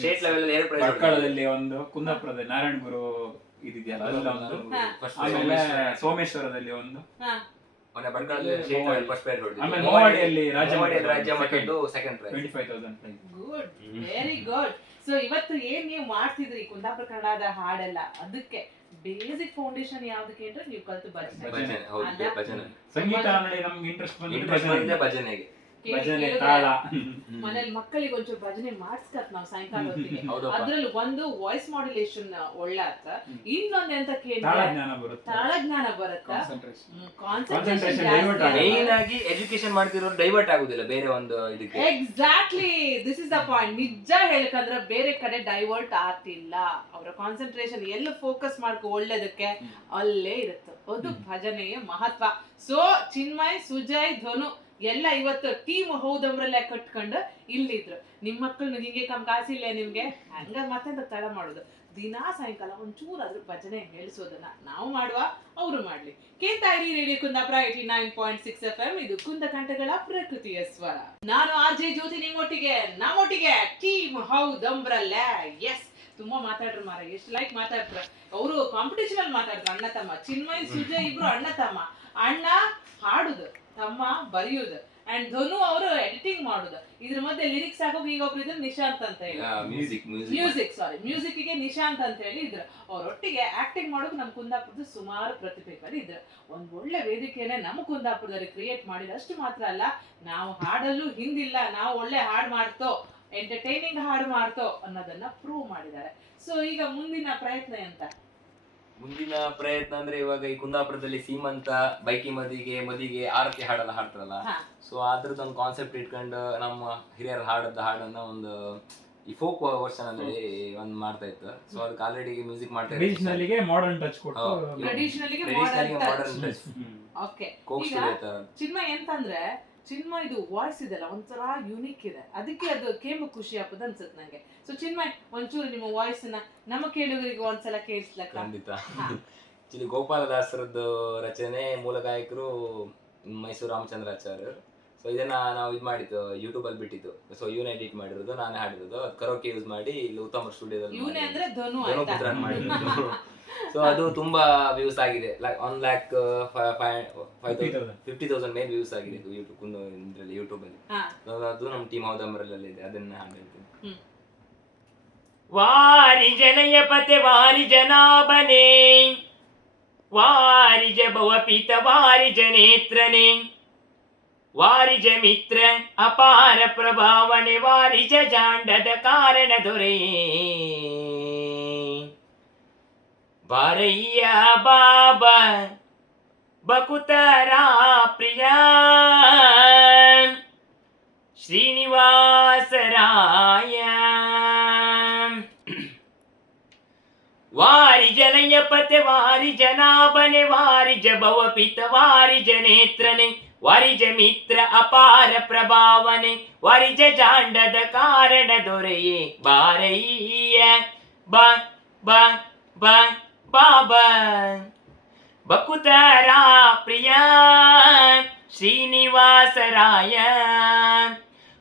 State level 2 prize. ಭಟ್ಕಳದಲ್ಲಿ ಒಂದು, ಕುಂದಾಪುರದಲ್ಲಿ ನಾರಾಯಣ ಗುರು ಇದೆಯಲ್ಲ ಅಲ್ಲ ಒಂದು, ಆಮೇಲೆ ಸೋಮೇಶ್ವರದಲ್ಲಿ ಒಂದು, ಆಮೇಲೆ ಮೋವಾಡಿಯಲ್ಲಿ ರಾಜ್ಯ ಮಟ್ಟದ್ದು second prize, 25,000 prize. Good, very good. So ಇವತ್ತು ಏನ್ ನೀವು ಮಾಡ್ತಿದ್ರಿ ಕುಂದಾಪುರ ಕನ್ನಡದ ಹಾಡೆಲ್ಲ, ಅದಕ್ಕೆ ಬೇಸಿಕ್ ಫೌಂಡೇಶನ್ ಯಾವ್ದಕ್ಕೆ ಅಂದ್ರೆ ನೀವು ಕಲ್ತು ಭಜನೆ. ಸಂಗೀತ ನೋಡಿ ನಮ್ಗೆ ಇಂಟ್ರೆಸ್ಟ್ ಬಂದಿದೆ ಭಜನೆಗೆ. ಭಜನೆ ತಾಳ. ಮನೇಲಿ ಮಕ್ಕಳಿಗೆ ಒಂಚೂರು ಭಜನೆ ಮಾಡಿಸ್ಕತ್ ನಾವು ಸಾಯಂಕಾಲ ಹೊತ್ತಿಗೆ. ಅದ್ರಲ್ಲಿ ಒಂದು ವಾಯ್ಸ್ ಮಾಡ್ಯುಲೇಷನ್ ಒಳ್ಳೆ ಅರ್ಥ, ಇನ್ನೊಂದು ಎಂತ ತಾಳಜ್ಞಾನ ಬರುತ್ತೆ, ಕಾನ್ಸಂಟ್ರೇಷನ್ ಮೇನ್ ಆಗಿ ಎಜುಕೇಶನ್ ಮಾಡ್ತಿರೋರು ಡೈವರ್ಟ್ ಆಗುದಿಲ್ಲ ಬೇರೆ ಒಂದು ಇದಕ್ಕೆ. Exactly, this is the point. ನಿಜ ಹೇಳ್ಕಂದ್ರೆ ಬೇರೆ ಕಡೆ ಡೈವರ್ಟ್ ಆಗ್ತಿಲ್ಲ, ಅವರ ಕಾನ್ಸಂಟ್ರೇಷನ್ ಎಲ್ಲ ಫೋಕಸ್ ಮಾಡ್ಕೊ ಒಳ್ಳೇದಕ್ಕೆ ಅಲ್ಲೇ ಇರುತ್ತೆ. ಅದು ಭಜನೆಯ ಮಹತ್ವ. ಸೊ ಚಿನ್ಮಯ್, ಸುಜಯ್, ಧನು ಎಲ್ಲ ಇವತ್ತು ಟೀಮ್ ಹೌದಮ್ರಲ್ಲೇ ಕಟ್ಕೊಂಡು ಇಲ್ಲಿದ್ರು. ನಿಮ್ ಮಕ್ಕಳು ಹಿಂಗೆ ಕಾಸಿಲ್ಲ ನಿಮ್ಗೆ ಹಂಗ ಮತ್ತೆ ತಡ ಮಾಡುದು. ದಿನಾ ಸಾಯಂಕಾಲ ಒಂಚೂರಾದ್ರೂ ಭಜನೆ ಹೇಳಿಸೋದನ್ನ ನಾವು ಮಾಡುವ, ಅವರು ಮಾಡ್ಲಿ. ಕೇಳ್ತಾ ಇರಿ ರೇಡಿಯೋ ಕುಂದಾಪುರ 89.6 FM. ಇದು ಕುಂದ ಕಂಠಗಳ ಪ್ರಕೃತಿಯ ಸ್ವರ. ನಾನು RJ ಜ್ಯೋತಿ ನಮ್ಮೊಟ್ಟಿಗೆ ಟೀಮ್ ಹೌದಮ್ರಲ್ಲೇ. ಎಸ್, ತುಂಬಾ ಮಾತಾಡ್ರು ಮಾರ, ಎಷ್ಟು ಲೈಕ್ ಮಾತಾಡ್ತಾರ. ಅವರು ಕಾಂಪಿಟೇಷನ್ ಅಲ್ಲಿ ಮಾತಾಡ್ತಾರೆ, ಅಣ್ಣ ತಮ್ಮ. ಚಿನ್ಮಯ್, ಸುಜಯ್ ಇಬ್ರು ಅಣ್ಣ ತಮ್ಮ. ಅಣ್ಣ ಹಾಡುದು, ತಮ್ಮ ಬರೆಯುದು, ಅಂಡ್ ಧನು ಅವರು ಎಡಿಟಿಂಗ್ ಮಾಡುದು. ಇದ್ರ ಮಧ್ಯೆ ಲಿರಿಕ್ಸ್ ಹಾಕೋದು ಈಗ ಒಬ್ರು ಇದ್ರು ನಿಶಾಂತ್ ಅಂತ ಹೇಳಿ, ಮ್ಯೂಸಿಕ್ ಗೆ ನಿಶಾಂತ್ ಅಂತ ಹೇಳಿ ಇದ್ರು. ಅವರೊಟ್ಟಿಗೆ ಆಕ್ಟಿಂಗ್ ಮಾಡೋಕೆ ನಮ್ಮ ಕುಂದಾಪುರದ ಸುಮಾರು ಪ್ರತಿಭೆಗಳು ಇದ್ರು. ಒಂದ್ ಒಳ್ಳೆ ವೇದಿಕೆಯನ್ನ ನಮ್ಮ ಕುಂದಾಪುರದಲ್ಲಿ ಕ್ರಿಯೇಟ್ ಮಾಡಿದ. ಅಷ್ಟು ಮಾತ್ರ ಅಲ್ಲ, ನಾವು ಹಾಡಲ್ಲೂ ಹಿಂದಿಲ್ಲ, ನಾವು ಒಳ್ಳೆ ಹಾಡು ಮಾಡ್ತೋ, ಎಂಟರ್ಟೈನಿಂಗ್ ಹಾಡು ಮಾಡ್ತೋ ಅನ್ನೋದನ್ನ ಪ್ರೂವ್ ಮಾಡಿದ್ದಾರೆ. ಸೊ ಈಗ ಮುಂದಿನ ಪ್ರಯತ್ನ ಎಂತ? ಮುಂದಿನ ಪ್ರಯತ್ನ ಅಂದ್ರೆ ಇವಾಗ ಈ ಕುಂದಾಪುರದಲ್ಲಿ ಸೀಮಂತ, ಬೈಕಿ ಮದಿಗೆ ಆರತಿ ಹಾಡೆಲ್ಲ ಹಾಡ್ತಾರಲ್ಲ. ಸೊ ಅದ್ರದ್ದೊಂದು ಕಾನ್ಸೆಪ್ಟ್ ಇಟ್ಕೊಂಡು ನಮ್ಮ ಹಿರಿಯರ ಹಾಡನ್ನ ಒಂದು ಈ ಫೋಕ್ ವರ್ಷನ್ ಅಲ್ಲಿ ಒಂದ್ ಮಾಡ್ತಾ ಇತ್ತು. ಸೊ ಅದಕ್ಕೆ ಆಲ್ರೆಡಿ ಮ್ಯೂಸಿಕ್ ಮಾಡ್ತಾ ಇದ್ದಾರೆ. ಮಾಡರ್ನ್ ಟಚ್ ಕೊಟ್ಟು ಮಾಡರ್ನ್ ಟಚ್. ಓಕೆ, ಚಿನ್ಮಯ್ ಎಂತಂದ್ರೆ ಚಿನ್ಮಯ್ದು ವಾಯ್ಸ್ ಇದೆಲ್ಲ ಒಂಥರ ಯುನಿಕ್ ಇದೆ, ಅದಕ್ಕೆ ಅದು ಕೇಂಬ ಖುಷಿ ಆಗ್ತದೆ ಅನ್ಸುತ್ತೆ ನಂಗೆ. ಸೊ ಚಿನ್ಮಯ್, ಒಂಚೂರು ನಿಮ್ಮ ವಾಯ್ಸ್ ನ ನಮ್ಮ ಕೇಳುಗರಿಗೆ ಒಂದ್ಸಲ ಕೇಳಿಸ್ಲಕ್ಕ? ಖಂಡಿತ. ಆಕ್ಚುಲಿ ಗೋಪಾಲದಾಸರದ್ದು ರಚನೆ, ಮೂಲ ಗಾಯಕರು ಮೈಸೂರು ರಾಮಚಂದ್ರಾಚಾರ್ಯರು. ಸೊ ಇದನ್ನ ನಾವು ಇದು ಮಾಡಿದ್ದು ಯೂಟ್ಯೂಬ್ ಅಲ್ಲಿ ಬಿಟ್ಟಿದ್ದು. ಸೊ ಇವನೇ ಎಡಿಟ್ ಮಾಡಿರೋದು, ನಾನೇ ಹಾಡಿರೋದು. ಅದು ಕರೋಕೆ ಯೂಸ್ ಮಾಡಿ ಇಲ್ಲಿ ಉತ್ತಮ ಸ್ಟುಡಿಯೋದಲ್ಲಿ ಮಾಡಿರೋದು. ಸೊ ಅದು ತುಂಬಾ ವ್ಯೂಸ್ ಆಗಿದೆ, 1,50,000 ಮೇಲೆ ವ್ಯೂಸ್ ಆಗಿದೆ ಯೂಟ್ಯೂಬ್ ಅಲ್ಲಿ. ಅದು ನಮ್ಮ ಟೀಮ್ ಹೌದಮ್ರಲ್ಲಿ ಇದೆ, ಅದನ್ನ ಹಾಡಿರ್ತೀನಿ. ವಾರಿ ಜನಯ ಪತೆ ವಾರಿ ಜನಾಭನೆ, ವಾರಿಜ ಭವಪಿತ ವಾರಿಜ ನೇತ್ರನೆ, ವಾರಿಜ ಮಿತ್ರ ಅಪಾರ ಪ್ರಭಾವನೆ, ವಾರಿಜ ಜಾಂಡದ ಕಾರಣ ದೊರೆಯೇ, ಬಾರಯ್ಯ ಬಾಬಾ ಬಕುತರ ಪ್ರಿಯ ಶ್ರೀನಿವಾಸರಾಯ, ವಾರಿ ಜಲಯ ಪತೆ ವಾರಿ ಜನಾಭನೆ, ವಾರಿಜ ಭವಪಿತ ವಾರಿಜ ನೇತ್ರನೆ, ವಾರಿಜ ಮಿತ್ರ ಅಪಾರ ಪ್ರಭಾವನೆ, ವಾರಿಜ ಜಾಂಡದ ಕಾರಣ ದೊರೆಯೇ, ಬಾರಯ್ಯ ಬಾ ಬಾ ಬಾ ಬಾಬಾ ಬಕುತರ ಪ್ರಿಯ ಶ್ರೀನಿವಾಸರಾಯ,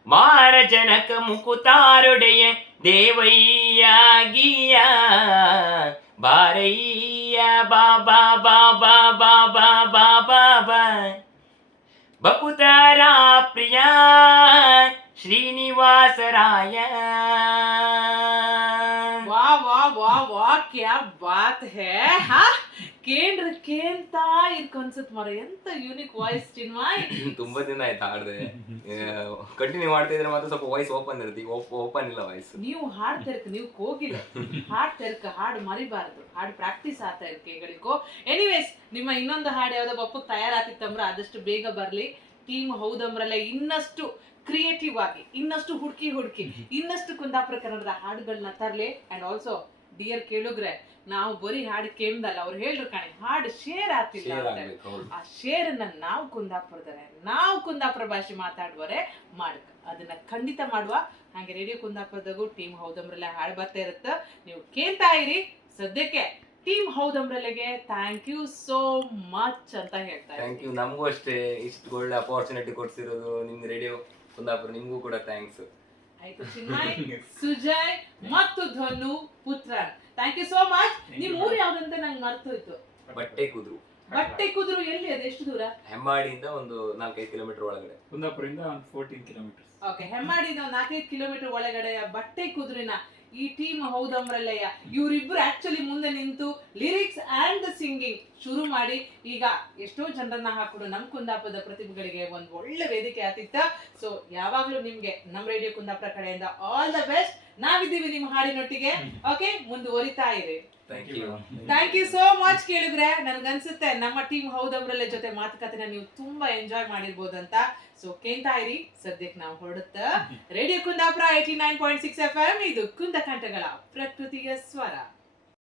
ಮಾರ ಜನಕ ಮುಕುತಾರೊಡೆಯ ದೇವಯ್ಯ ಗಿಯ ಬಾರಯ್ಯ ಬಾಬಾ ಬಾಬಾ ಬಾಬಾ ಬಾಬಾ ಬಾ ಬಕುತರ ಪ್ರಿಯ ಶ್ರೀನಿವಾಸರಾಯ. वाह वाह वाह वाह क्या बात है हाँ ಕೇಳ್ತಾ ಇರ್ಕೊಂಡ್ಸತ್ ಮರ ಎಂತ ಯೂನಿಕ್ ವಾಯ್ಸ್ ಚಿನ್ಮಯ್. ತುಂಬಾ ದಿನ ಆಯ್ತು ಹಾಡ್ದೆ, ಕಂಟಿನ್ಯೂ ಮಾಡ್ತಾ ಇದ್ರೆ ಮಾತ್ರ ಸ್ವಲ್ಪ ವಾಯ್ಸ್ ಓಪನ್ ಇರುತ್ತೆ, ಈಗ ಓಪನ್ ಇಲ್ಲ ವಾಯ್ಸ್. ನೀವು ಹಾಡ್ ತೆರ್ಕ, ನೀವು ಕೋಗಿಲ್ಲ ಹಾಡ್ ತೆರ್ಕ, ಹಾಡು ಮರಿಬಾರ್ದು, ಹಾಡು ಪ್ರಾಕ್ಟೀಸ್ ಆಗ್ತಾ ಇರ್ಕೆಗಳಿಕೋ. ಎನಿವೇಸ್ ನಿಮ್ಮ ಇನ್ನೊಂದು ಹಾಡು ಯಾವ್ದೋ ಬಪ್ಪಕ್ ತಯಾರಾತಿತ್ತಂದ್ರ ಆದಷ್ಟು ಬೇಗ ಬರ್ಲಿ. ಟೀಮ್ ಹೌದಮ್ರಲ್ಲ ಇನ್ನಷ್ಟು ಕ್ರಿಯೇಟಿವ್ ಆಗಿ, ಇನ್ನಷ್ಟು ಹುಡುಕಿ ಇನ್ನಷ್ಟು ಕುಂದಾಪುರ ಕನ್ನಡದ ಹಾಡುಗಳನ್ನ ತರ್ಲಿ. ಅಂಡ್ ಆಲ್ಸೋ ಡಿಯರ್ ಕೇಳುಗ್ರೆ, ನಾವು ಬರೀ ಹಾಡು ಕೇಳ್ದಲ್ಲ, ಅವ್ರು ಹೇಳ್ರು ಕಾಣಿ ಹಾಡು ಶೇರ್ ಆಗ್ತಿಲ್ಲ ಅಂತ. ಆ ಶೇರನ್ನ ನಾವು ಕುಂದಾಪುರ ಭಾಷೆ ಮಾತಾಡುವರೆ ಮಾಡಕ್ ಅದನ್ನ ಖಂಡಿತ ಮಾಡುವ. ಹಾಗೆ ರೇಡಿಯೋ ಕುಂದಾಪುರದಾಗೂ ಟೀಮ್ ಹೌದಮ್ರಲ್ಲ ಹಾಡು ಬರ್ತಾ ಇರುತ್ತ, ನೀವು ಕೇಳ್ತಾ ಇರಿ. ಸದ್ಯಕ್ಕೆ ಟೀಮ್ ಹೌದಮ್ರಲ್ಲೆಗೆ ಥ್ಯಾಂಕ್ ಯು ಸೋ ಮಚ್ ಅಂತ ಹೇಳ್ತಾ ಇದ್ದೀನಿ. Thank you. ನಮಗೂ ಅಷ್ಟೇ, ಇಷ್ಟು ಒಳ್ಳೆ ಅಪಾರ್ಚುನಿಟಿ ಕೊಡ್ಸಿರೋದು ನಿಮ್ಗೆ ರೇಡಿಯೋ ಕುಂದಾಪುರ, ನಿಮ್ಗೂ ಕೂಡ ಥ್ಯಾಂಕ್ಸ್. ಆಯ್ತು ಚಿನ್ಮಯ್, ಸುಜಯ್ ಮತ್ತು Dhanu Puthran, thank you so much. ನಿಮ್ ಊರು ಯಾವ್ದಂತ ನಂಗೆ ಮರ್ತೋಯ್ತು. ಬಟ್ಟೆ ಕುದ್ರು ಎಲ್ಲಿ, ಅದು ಎಷ್ಟು ದೂರ? ಹೆಮ್ಮಾಡಿಯಿಂದ ಒಂದು 4-5 ಕಿಲೋಮೀಟರ್ ಒಳಗಡೆ, ಕುಂದಾಪುರದಿಂದ ಒಂದು 14 ಕಿಲೋಮೀಟರ್. ಓಕೆ, ಹೆಮ್ಮಾಡಿಯಿಂದ ಒಂದು 4-5 ಕಿಲೋಮೀಟರ್ ಒಳಗಡೆಯ ಬಟ್ಟೆ ಕುದುರಿನ ಈ ಟೀಮ್ ಹೌದಮ್ರಲ್ಲಯ್ಯ ಇವರಿಬ್ರು ಆಕ್ಚುಲಿ ಮುಂದೆ ನಿಂತು ಲಿರಿಕ್ಸ್ ಅಂಡ್ ಸಿಂಗಿಂಗ್ ಶುರು ಮಾಡಿ ಈಗ ಎಷ್ಟೋ ಜನರನ್ನ ಹಾಕೊಂಡು ನಮ್ ಕುಂದಾಪುರದ ಪ್ರತಿಭೆಗಳಿಗೆ ಒಂದು ಒಳ್ಳೆ ವೇದಿಕೆ ಆತಿತ್ತ. ಸೊ ಯಾವಾಗ್ಲೂ ನಿಮ್ಗೆ ನಮ್ ರೇಡಿಯೋ ಕುಂದಾಪುರ ಕಡೆಯಿಂದ ಆಲ್ ದ ಬೆಸ್ಟ್. ನಾವಿದ್ದೀವಿ ನಿಮ್ಮ ಹಾಡಿನೊಟ್ಟಿಗೆ. ಓಕೆ, ಮುಂದುವರಿತಾ ಇರಿ. Thank you so much. ಕೇಳಿದ್ರೆ ನನ್ಗನ್ಸುತ್ತೆ ನಮ್ಮ ಟೀಮ್ ಹೌದಮ್ರಲ್ಲ ಜೊತೆ ಮಾತುಕತೆನ ನೀವು ತುಂಬಾ ಎಂಜಾಯ್ ಮಾಡಿರ್ಬೋದಂತ. ಸೊ ಕೇಳ್ತಾ ಇರಿ. ಸದ್ಯಕ್ಕೆ ನಾವು ಹೊರಡುತ್ತ ರೇಡಿಯೋ ಕುಂದಾಪುರ 89.6 FM, ಇದು ಕುಂದಕಂಠಗಳ ಪ್ರಕೃತಿಯ ಸ್ವರ.